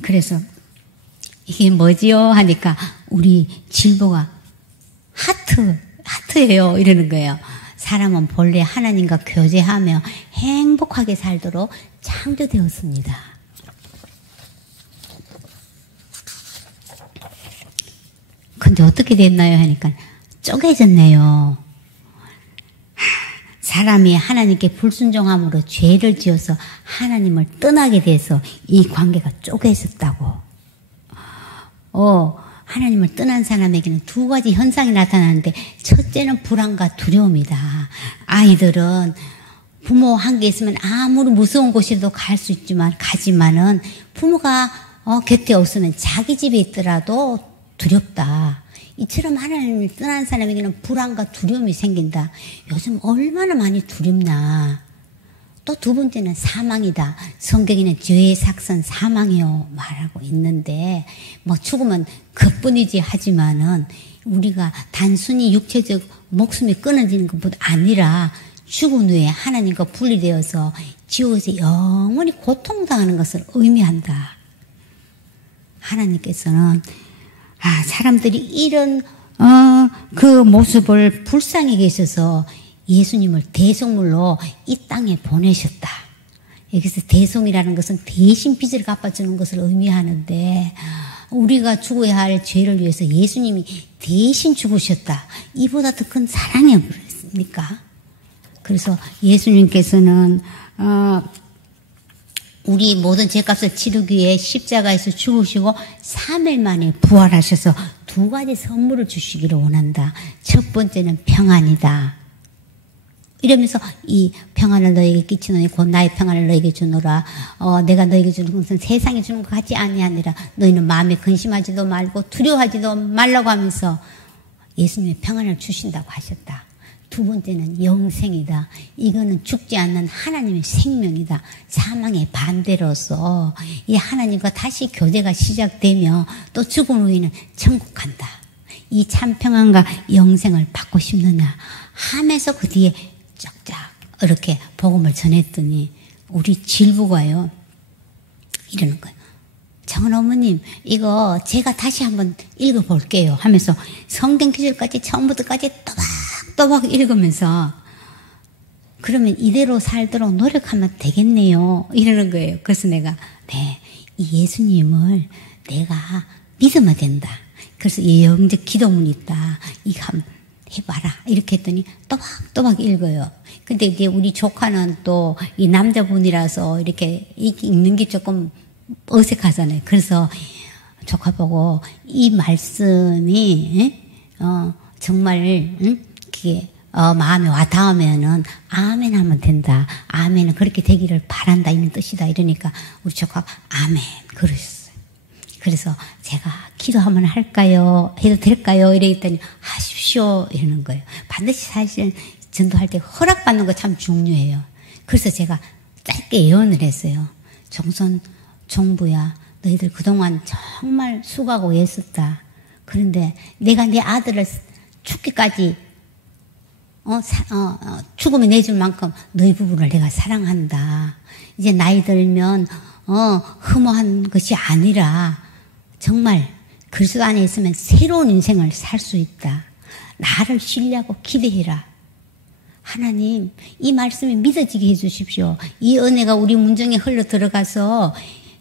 그래서 이게 뭐지요? 하니까 우리 질보가 하트예요 이러는 거예요. 사람은 본래 하나님과 교제하며 행복하게 살도록 창조되었습니다. 근데 어떻게 됐나요? 하니까 쪼개졌네요. 사람이 하나님께 불순종함으로 죄를 지어서 하나님을 떠나게 돼서 이 관계가 쪼개졌다고. 하나님을 떠난 사람에게는 두 가지 현상이 나타나는데 첫째는 불안과 두려움이다. 아이들은 부모 한계 있으면 아무리 무서운 곳이라도 가지만은 부모가 곁에 없으면 자기 집에 있더라도 두렵다. 이처럼 하나님을 떠난 사람에게는 불안과 두려움이 생긴다. 요즘 얼마나 많이 두렵나. 또 두 번째는 사망이다. 성경에는 죄의 삭선 사망이요 말하고 있는데 뭐 죽으면 그뿐이지 하지만은 우리가 단순히 육체적 목숨이 끊어지는 것보다 아니라 죽은 후에 하나님과 분리되어서 지옥에서 영원히 고통당하는 것을 의미한다. 하나님께서는 사람들이 이런 그 모습을 불쌍히 계셔서 예수님을 대속물로 이 땅에 보내셨다. 여기서 대속이라는 것은 대신 빚을 갚아주는 것을 의미하는데 우리가 죽어야 할 죄를 위해서 예수님이 대신 죽으셨다. 이보다 더 큰 사랑이 없습니까? 그래서 예수님께서는 우리 모든 죄값을 치르기 위해 십자가에서 죽으시고 3일 만에 부활하셔서 2가지 선물을 주시기를 원한다. 첫 번째는 평안이다. 이러면서 이 평안을 너에게 끼치노니 곧 나의 평안을 너에게 주노라. 내가 너에게 주는 것은 세상이 주는 것 같지 아니하니라. 너희는 마음에 근심하지도 말고 두려워하지도 말라고 하면서 예수님의 평안을 주신다고 하셨다. 2번째는 영생이다. 이거는 죽지 않는 하나님의 생명이다. 사망의 반대로서 이 하나님과 다시 교제가 시작되며 또 죽은 후에는 천국 간다. 이 참 평안과 영생을 받고 싶느냐 하면서 그 뒤에 쫙쫙 이렇게 복음을 전했더니 우리 질부가요 이러는 거예요. 정은 어머님 이거 제가 다시 한번 읽어볼게요 하면서 성경 구절까지 처음부터까지 또박 읽으면서 그러면 이대로 살도록 노력하면 되겠네요 이러는 거예요. 그래서 내가 네, 이 예수님을 내가 믿으면 된다. 그래서 영적 기도문이 있다. 이거 한번 해봐라 이렇게 했더니 또박 읽어요. 근데 이제 우리 조카는 또 이 남자분이라서 이렇게 읽는 게 조금 어색하잖아요. 그래서 조카 보고 이 말씀이 정말 그게 마음에 와 닿으면은 아멘 하면 된다. 아멘은 그렇게 되기를 바란다 이런 뜻이다. 이러니까 우리 조카가 아멘 그러셨어요. 그래서 제가 기도 한번 할까요? 해도 될까요? 이랬더니 하십시오 이러는 거예요. 반드시 사실 전도할 때 허락받는 거 참 중요해요. 그래서 제가 짧게 예언을 했어요. 정선 정부야 너희들 그동안 정말 수고하고 애썼다. 그런데 내가 내 아들을 죽기까지 죽음에 내줄 만큼 너희 부부를 내가 사랑한다. 이제 나이 들면 흠모한 것이 아니라 정말 그리스도 안에 있으면 새로운 인생을 살 수 있다. 나를 신뢰하고 기대해라. 하나님 이 말씀이 믿어지게 해주십시오. 이 은혜가 우리 문정에 흘러 들어가서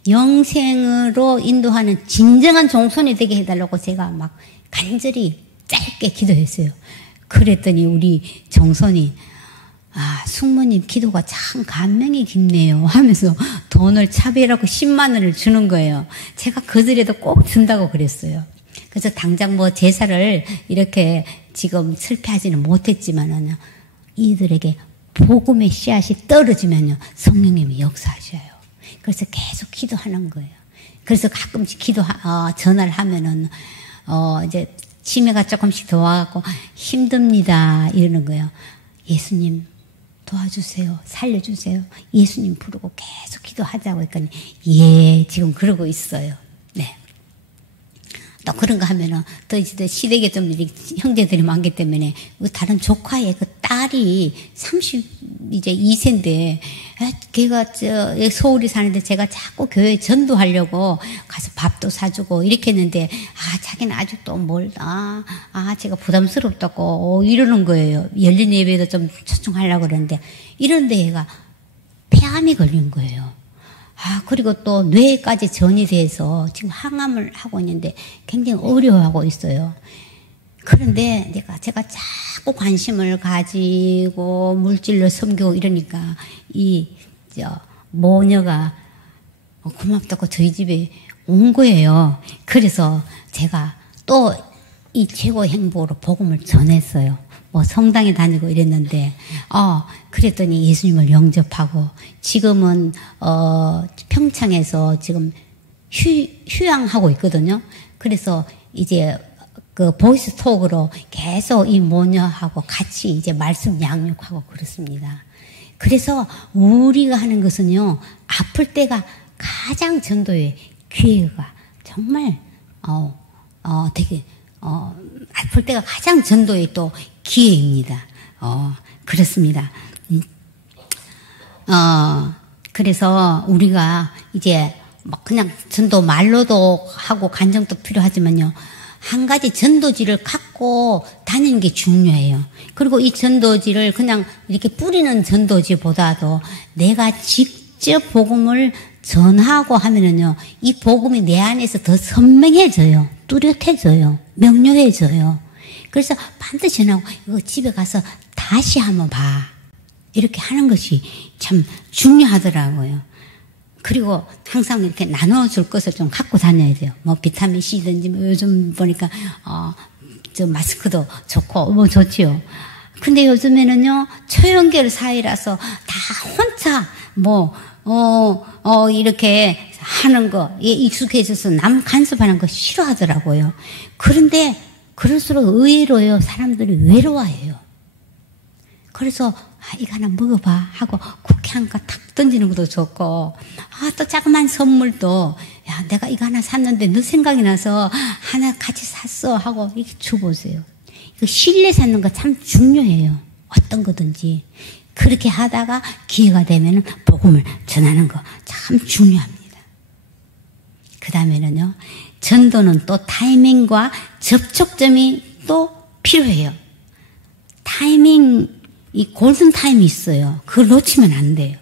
영생으로 인도하는 진정한 종손이 되게 해달라고 제가 막 간절히 짧게 기도했어요. 그랬더니 우리 정선이 숙모님 기도가 참 감명이 깊네요 하면서 돈을 차비라고 10만 원을 주는 거예요. 제가 그들에도 꼭 준다고 그랬어요. 그래서 당장 뭐 제사를 이렇게 지금 실패하지는 못했지만은 이들에게 복음의 씨앗이 떨어지면요 성령님이 역사하셔요. 그래서 계속 기도하는 거예요. 그래서 가끔씩 전화를 하면은 이제 치매가 조금씩 더 와갖고 힘듭니다 이러는 거예요. 예수님 도와주세요. 살려주세요. 예수님 부르고 계속 기도하자고 했더니 예 지금 그러고 있어요. 네. 또 그런 거 하면은 또 이제 시댁에 좀 형제들이 많기 때문에 다른 조카의 그 딸이 32세인데 걔가 서울에 사는데 제가 자꾸 교회에 전도하려고 가서 밥도 사주고 이렇게 했는데 자기는 아직도 멀다. 제가 부담스럽다고 이러는 거예요. 열린 예배도 좀 초청하려고 그러는데 이런데 얘가 폐암이 걸린 거예요. 그리고 또 뇌까지 전이 돼서 지금 항암을 하고 있는데 굉장히 어려워하고 있어요. 그런데 제가 자꾸 관심을 가지고 물질로 섬기고 이러니까 모녀가 고맙다고 저희 집에 온 거예요. 그래서 제가 또 이 최고의 행복으로 복음을 전했어요. 뭐 성당에 다니고 이랬는데 그랬더니 예수님을 영접하고 지금은 평창에서 지금 휴양하고 있거든요. 그래서 이제 그 보이스 톡으로 계속 이 모녀하고 같이 이제 말씀 양육하고 그렇습니다. 그래서 우리가 하는 것은요 아플 때가 가장 전도의 기회가 정말 되게 아플 때가 가장 전도의 또 기회입니다. 그렇습니다. 그래서 우리가 이제 막 그냥 전도 말로도 하고 간정도 필요하지만요. 한 가지 전도지를 갖고 다니는 게 중요해요. 그리고 이 전도지를 그냥 이렇게 뿌리는 전도지보다도 내가 직접 복음을 전하고 하면은요, 이 복음이 내 안에서 더 선명해져요. 뚜렷해져요. 명료해져요. 그래서 반드시 전하고 이거 집에 가서 다시 한번 봐. 이렇게 하는 것이 참 중요하더라고요. 그리고 항상 이렇게 나눠줄 것을 좀 갖고 다녀야 돼요. 뭐 비타민 C든지 뭐 요즘 보니까 저 마스크도 좋고 뭐 좋지요. 근데 요즘에는요 초연결 사회라서 다 혼자 뭐 이렇게 하는 거에 익숙해져서 남 간섭하는 거 싫어하더라고요. 그런데 그럴수록 의외로요 사람들이 외로워해요. 그래서 이거 하나 먹어봐 하고 쿠키 한 거 탁 던지는 것도 좋고 또 자그만 선물도 야 내가 이거 하나 샀는데 너 생각이 나서 하나 같이 샀어 하고 이렇게 줘보세요. 이거 신뢰 쌓는 거 참 중요해요. 어떤 거든지 그렇게 하다가 기회가 되면 복음을 전하는 거 참 중요합니다. 그 다음에는요 전도는 또 타이밍과 접촉점이 또 필요해요. 타이밍 이 골든 타임이 있어요. 그걸 놓치면 안 돼요.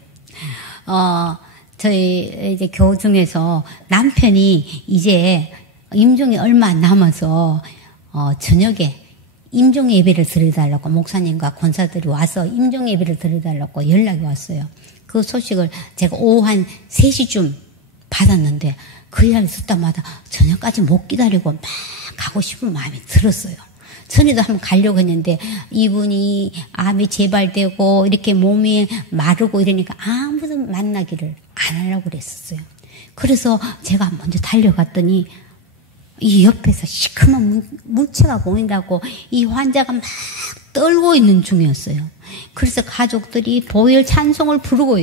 저희 이제 교우 중에서 남편이 이제 임종이 얼마 안 남아서 저녁에 임종 예배를 드려달라고 목사님과 권사들이 와서 임종 예배를 드려달라고 연락이 왔어요. 그 소식을 제가 오후 한 3시쯤 받았는데 그 이야기 듣다마다 저녁까지 못 기다리고 막 가고 싶은 마음이 들었어요. 전에도 한번 가려고 했는데 이분이 암이 재발되고 이렇게 몸이 마르고 이러니까 아무도 만나기를 안 하려고 그랬었어요. 그래서 제가 먼저 달려갔더니 이 옆에서 시커먼 물체가 보인다고 이 환자가 막 떨고 있는 중이었어요. 그래서 가족들이 보혈 찬송을 부르고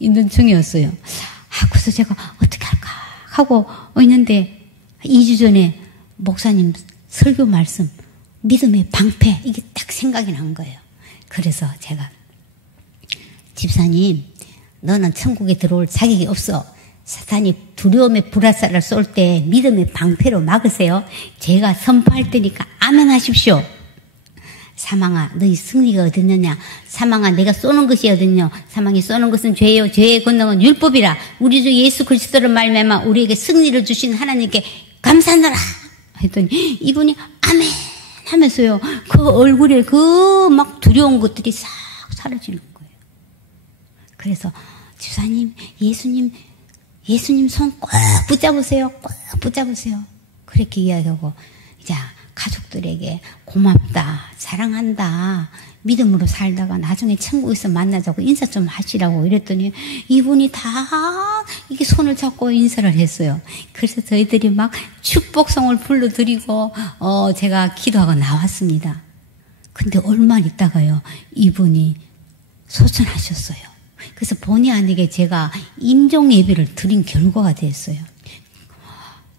있는 중이었어요. 그래서 제가 어떻게 할까 하고 있는데 2주 전에 목사님 설교 말씀 믿음의 방패 이게 딱 생각이 난 거예요. 그래서 제가 집사님 너는 천국에 들어올 자격이 없어. 사탄이 두려움의 불화살을 쏠 때 믿음의 방패로 막으세요. 제가 선포할 테니까 아멘 하십시오. 사망아 너희 승리가 어딨느냐. 사망아 내가 쏘는 것이 어딨냐. 사망이 쏘는 것은 죄요. 죄의 권능은 율법이라. 우리 주 예수 그리스도를 말미암아 우리에게 승리를 주신 하나님께 감사하노라 했더니 이분이 아멘 하면서요 그 얼굴에 그 막 두려운 것들이 싹 사라지는 거예요. 그래서 집사님 예수님 손 꼭 붙잡으세요. 꼭 붙잡으세요. 그렇게 이야기하고 이제 가족들에게 고맙다 사랑한다 믿음으로 살다가 나중에 천국에서 만나자고 인사 좀 하시라고 이랬더니 이분이 다 이게 손을 잡고 인사를 했어요. 그래서 저희들이 막 축복성을 불러드리고 제가 기도하고 나왔습니다. 근데 얼마 있다가요 이분이 소천하셨어요. 그래서 본의 아니게 제가 임종 예배를 드린 결과가 됐어요.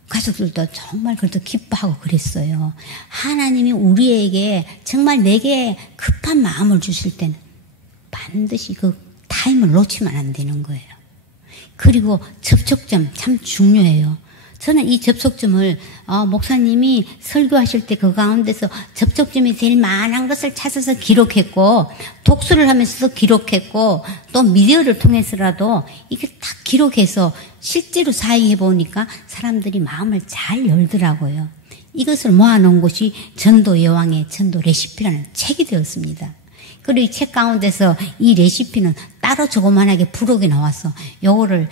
가족들도 정말 그래도 기뻐하고 그랬어요. 하나님이 우리에게 정말 내게 급한 마음을 주실 때는 반드시 그 타임을 놓치면 안 되는 거예요. 그리고 접촉점 참 중요해요. 저는 이 접촉점을 목사님이 설교하실 때 그 가운데서 접촉점이 제일 많은 것을 찾아서 기록했고 독서를 하면서도 기록했고 또 미디어를 통해서라도 이게 딱 기록해서 실제로 사용해 보니까 사람들이 마음을 잘 열더라고요. 이것을 모아놓은 것이 전도 여왕의 전도 레시피라는 책이 되었습니다. 그리고 이 책 가운데서 이 레시피는 따로 조그만하게 부록이 나와서 요거를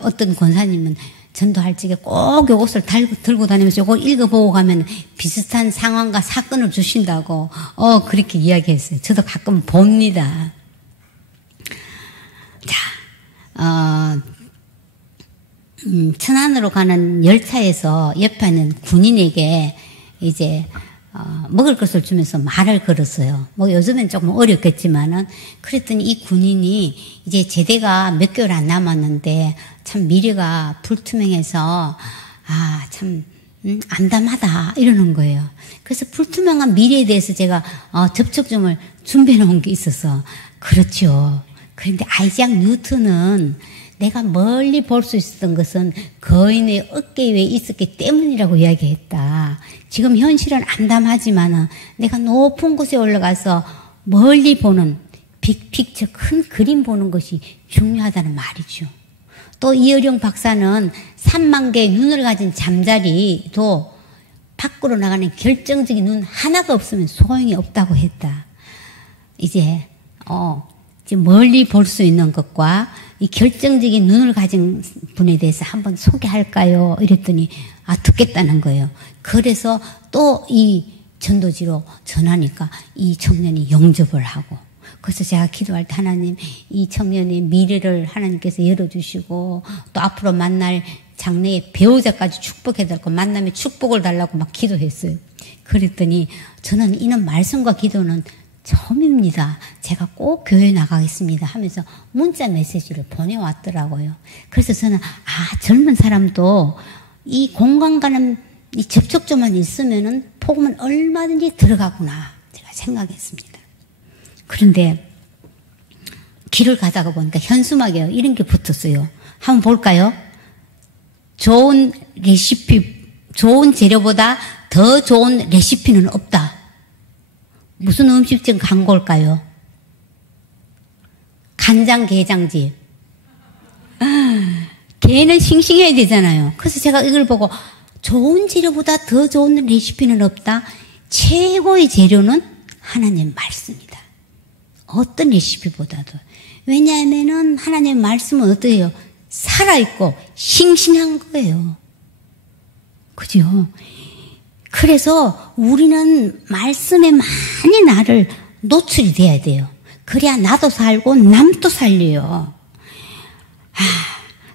어떤 권사님은 전도할 적에 꼭 요것을 들고 다니면서 요걸 읽어보고 가면 비슷한 상황과 사건을 주신다고 그렇게 이야기했어요. 저도 가끔 봅니다. 자, 천안으로 가는 열차에서 옆에 있는 군인에게 이제 먹을 것을 주면서 말을 걸었어요. 뭐 요즘엔 조금 어렵겠지만은 그랬더니 이 군인이 이제 제대가 몇 개월 안 남았는데 참 미래가 불투명해서 참 암담하다 이러는 거예요. 그래서 불투명한 미래에 대해서 제가 접촉점을 준비해 놓은 게 있어서 그렇죠. 그런데 아이작 뉴턴은 내가 멀리 볼 수 있었던 것은 거인의 어깨 위에 있었기 때문이라고 이야기했다. 지금 현실은 암담하지만 내가 높은 곳에 올라가서 멀리 보는 빅픽처 큰 그림 보는 것이 중요하다는 말이죠. 또 이어령 박사는 3만 개의 눈을 가진 잠자리도 밖으로 나가는 결정적인 눈 하나도 없으면 소용이 없다고 했다. 이제 멀리 볼 수 있는 것과 이 결정적인 눈을 가진 분에 대해서 한번 소개할까요? 이랬더니 듣겠다는 거예요. 그래서 또 이 전도지로 전하니까 이 청년이 영접을 하고, 그래서 제가 기도할 때 하나님, 이 청년의 미래를 하나님께서 열어주시고 또 앞으로 만날 장래의 배우자까지 축복해달라고, 만남에 축복을 달라고 막 기도했어요. 그랬더니 저는 이런 말씀과 기도는 처음입니다. 제가 꼭 교회 나가겠습니다 하면서 문자 메시지를 보내왔더라고요. 그래서 저는 젊은 사람도 이 공간과는 이 접촉점만 있으면은 복음은 얼마든지 들어가구나 제가 생각했습니다. 그런데 길을 가다가 보니까 현수막에 이런 게 붙었어요. 한번 볼까요? 좋은 레시피, 좋은 재료보다 더 좋은 레시피는 없다. 무슨 음식점 광고일까요? 간장게장집. 게는 싱싱해야 되잖아요. 그래서 제가 이걸 보고 좋은 재료보다 더 좋은 레시피는 없다. 최고의 재료는 하나님 말씀이다. 어떤 레시피보다도. 왜냐하면은 하나님 말씀은 어떠해요? 살아있고 싱싱한 거예요. 그죠? 그래서 우리는 말씀에 많이 나를 노출이 돼야 돼요. 그래야 나도 살고 남도 살려요.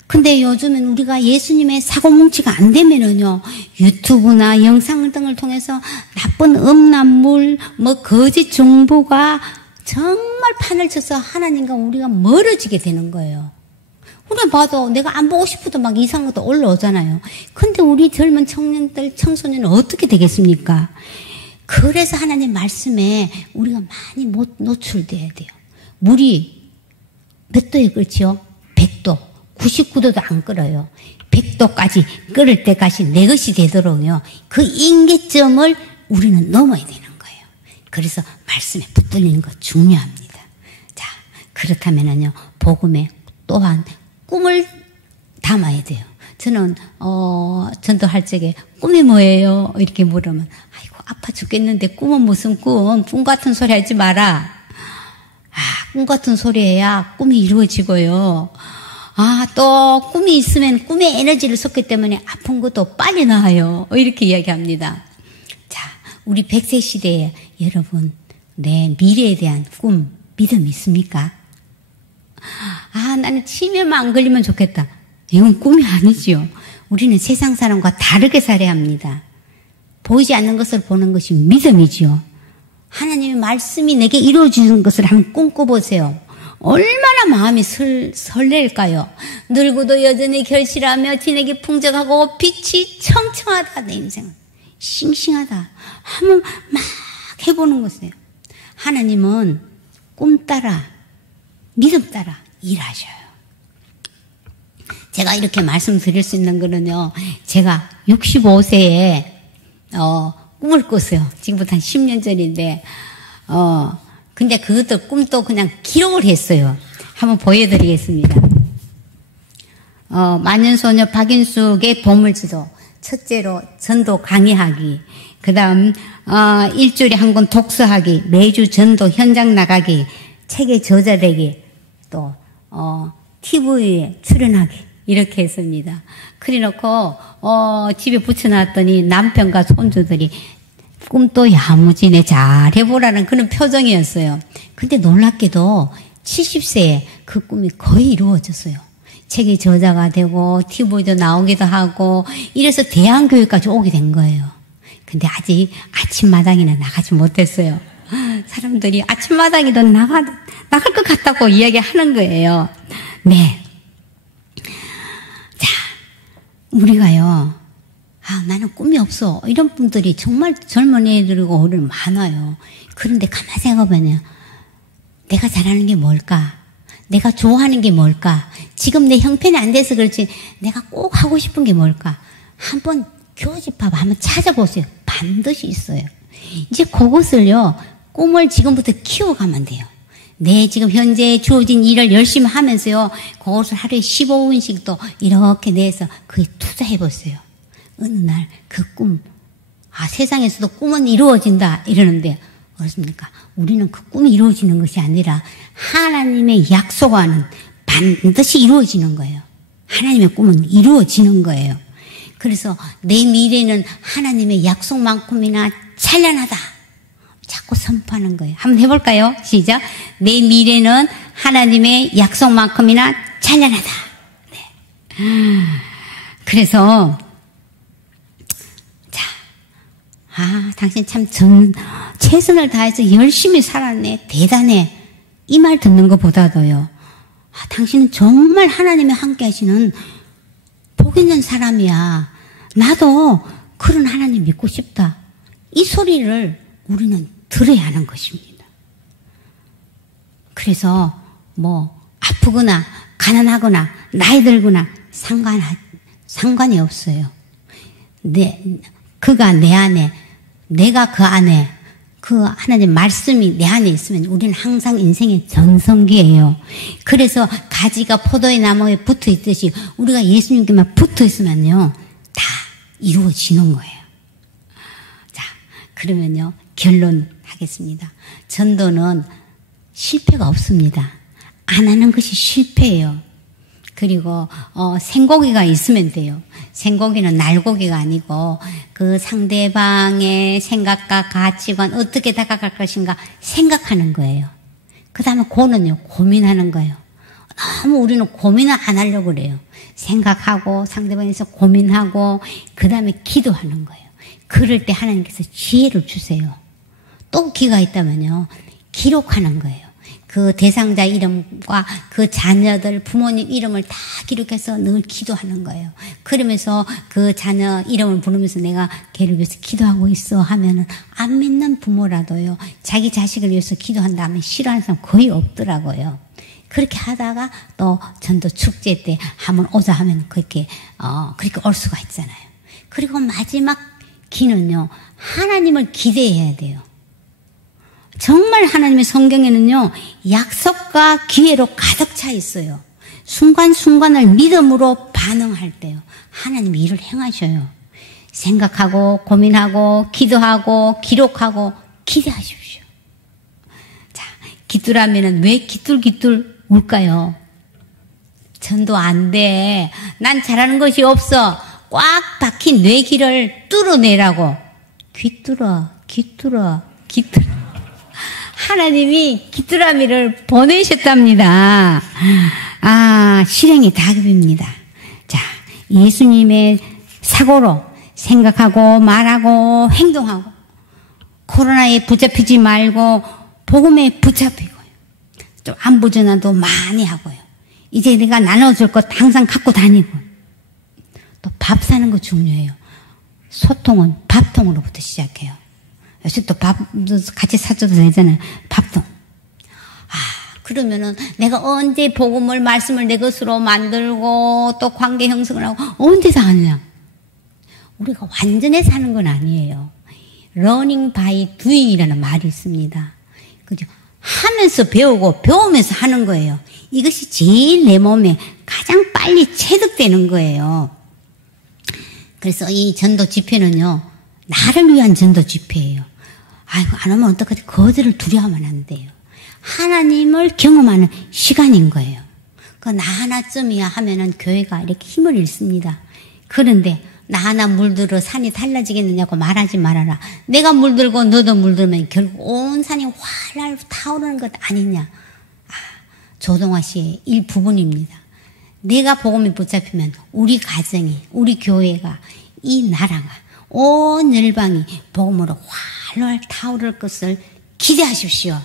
근데 요즘은 우리가 예수님의 사고뭉치가 안 되면은요, 유튜브나 영상 등을 통해서 나쁜 음란물, 거짓 정보가 정말 판을 쳐서 하나님과 우리가 멀어지게 되는 거예요. 우리가 봐도 내가 안 보고 싶어도 막 이상한 것도 올라오잖아요. 근데 우리 젊은 청년들, 청소년은 어떻게 되겠습니까? 그래서 하나님 말씀에 우리가 많이 노출돼야 돼요. 물이 몇 도에 끓지요? 100도. 99도도 안 끓어요. 100도까지 끓을 때까지 내 것이 되도록요. 그 임계점을 우리는 넘어야 되는 거예요. 그래서 말씀에 붙들리는 거 중요합니다. 자, 그렇다면은요, 복음에 또한 꿈을 담아야 돼요. 저는 전도할 적에 꿈이 뭐예요? 이렇게 물으면 아이고 아파 죽겠는데 꿈은 무슨 꿈? 꿈 같은 소리 하지 마라. 꿈 같은 소리 해야 꿈이 이루어지고요. 또 꿈이 있으면 꿈의 에너지를 쏟기 때문에 아픈 것도 빨리 나아요. 이렇게 이야기합니다. 자, 우리 100세 시대에 여러분, 내 미래에 대한 꿈, 믿음 있습니까? 나는 치매만 안 걸리면 좋겠다. 이건 꿈이 아니지요. 우리는 세상 사람과 다르게 살아야 합니다. 보이지 않는 것을 보는 것이 믿음이지요. 하나님의 말씀이 내게 이루어지는 것을 한번 꿈꿔보세요. 얼마나 마음이 설렐까요? 늙어도 여전히 결실하며 진액이 풍족하고 빛이 청청하다. 내 인생은 싱싱하다. 한번 막 해보는 것이에요. 하나님은 꿈 따라 믿음 따라 일하셔요. 제가 이렇게 말씀드릴 수 있는 거는요, 제가 65세에 꿈을 꿨어요. 지금부터 한 10년 전인데 근데 그것도 꿈도 그냥 기록을 했어요. 한번 보여드리겠습니다. 만년소녀 박인숙의 보물지도. 첫째로 전도 강의하기. 그 다음 일주일에 한 권 독서하기. 매주 전도 현장 나가기. 책의 저자되기. 또 TV에 출연하기. 이렇게 했습니다. 그래놓고 집에 붙여놨더니 남편과 손주들이 꿈도 야무지네, 잘 해보라는 그런 표정이었어요. 근데 놀랍게도 70세에 그 꿈이 거의 이루어졌어요. 책의 저자가 되고 TV도 나오기도 하고 이래서 대안교회까지 오게 된 거예요. 근데 아직 아침마당이나 나가지 못했어요. 사람들이 아침마당에도 나갈 것 같다고 이야기하는 거예요. 네. 자, 우리가요, 나는 꿈이 없어. 이런 분들이 정말 젊은 애들이고 어른 많아요. 그런데 가만히 생각해보면 내가 잘하는 게 뭘까? 내가 좋아하는 게 뭘까? 지금 내 형편이 안 돼서 그렇지 내가 꼭 하고 싶은 게 뭘까? 한번 교집합 한번 찾아보세요. 반드시 있어요. 이제 그것을요, 꿈을 지금부터 키워가면 돼요. 내 지금 현재 주어진 일을 열심히 하면서요, 그것을 하루에 15분씩 또 이렇게 내서 그게 투자해보세요. 어느 날 그 꿈, 세상에서도 꿈은 이루어진다 이러는데 어떻습니까? 우리는 그 꿈이 이루어지는 것이 아니라 하나님의 약속하는 반드시 이루어지는 거예요. 하나님의 꿈은 이루어지는 거예요. 그래서 내 미래는 하나님의 약속만큼이나 찬란하다. 자꾸 선포하는 거예요. 한번 해볼까요? 시작. 내 미래는 하나님의 약속만큼이나 찬란하다. 네. 그래서 자, 당신 참 최선을 다해서 열심히 살았네. 대단해. 이 말 듣는 것보다도요. 당신은 정말 하나님이 함께 하시는 복 있는 사람이야. 나도 그런 하나님 믿고 싶다. 이 소리를 우리는 들어야 하는 것입니다. 그래서 뭐 아프거나 가난하거나 나이 들거나 상관이 없어요. 그가 내 안에, 내가 그 안에, 그 하나님 말씀이 내 안에 있으면 우리는 항상 인생의 전성기예요. 그래서 가지가 포도의 나무에 붙어 있듯이 우리가 예수님께만 붙어 있으면요, 다 이루어지는 거예요. 자, 그러면요, 결론하겠습니다. 전도는 실패가 없습니다. 안 하는 것이 실패예요. 그리고 생고기가 있으면 돼요. 생고기는 날고기가 아니고 그 상대방의 생각과 가치관 어떻게 다가갈 것인가 생각하는 거예요. 그 다음에 고는요, 고민하는 거예요. 너무 우리는 고민을 안 하려고 그래요. 생각하고 상대방에서 고민하고 그 다음에 기도하는 거예요. 그럴 때 하나님께서 지혜를 주세요. 또 기가 있다면요, 기록하는 거예요. 그 대상자 이름과 그 자녀들 부모님 이름을 다 기록해서 늘 기도하는 거예요. 그러면서 그 자녀 이름을 부르면서 내가 걔를 위해서 기도하고 있어 하면은 안 믿는 부모라도요, 자기 자식을 위해서 기도한다 하면 싫어하는 사람 거의 없더라고요. 그렇게 하다가 또 전도 축제 때 한번 오자 하면 그렇게 올 수가 있잖아요. 그리고 마지막 기는요, 하나님을 기대해야 돼요. 정말 하나님의 성경에는요, 약속과 기회로 가득 차 있어요. 순간순간을 믿음으로 반응할 때요, 하나님이 일을 행하셔요. 생각하고 고민하고 기도하고 기록하고 기대하십시오. 자, 기도라면은 왜 기뚤기뚤 울까요? 전도 안 돼. 난 잘하는 것이 없어. 꽉 박힌 뇌기를 뚫어내라고. 귀뚫어. 하나님이 귀뚜라미를 보내셨답니다. 실행이 다급입니다. 자, 예수님의 사고로 생각하고 말하고 행동하고 코로나에 붙잡히지 말고 복음에 붙잡히고요. 좀 안부 전화도 많이 하고요. 이제 내가 나눠줄 것 항상 갖고 다니고, 또 밥 사는 거 중요해요. 소통은 밥통으로부터 시작해요. 요새 또 밥 같이 사줘도 되잖아요. 밥통. 그러면은 내가 언제 복음을, 말씀을 내 것으로 만들고 또 관계 형성을 하고 언제 다 하느냐. 우리가 완전히 사는 건 아니에요. Learning by doing이라는 말이 있습니다. 그죠? 하면서 배우고 배우면서 하는 거예요. 이것이 제일 내 몸에 가장 빨리 체득되는 거예요. 그래서 이 전도 집회는요, 나를 위한 전도 집회예요. 아이고, 안 하면 어떡하지? 거절을 두려워하면 안 돼요. 하나님을 경험하는 시간인 거예요. 나 하나쯤이야 하면은 교회가 이렇게 힘을 잃습니다. 그런데 나 하나 물들어 산이 달라지겠느냐고 말하지 말아라. 내가 물들고 너도 물들면 결국 온 산이 활활 타오르는 것 아니냐. 조동아 씨의 일부분입니다. 내가 복음에 붙잡히면 우리 가정이, 우리 교회가, 이 나라가, 온 열방이 복음으로 활활 타오를 것을 기대하십시오.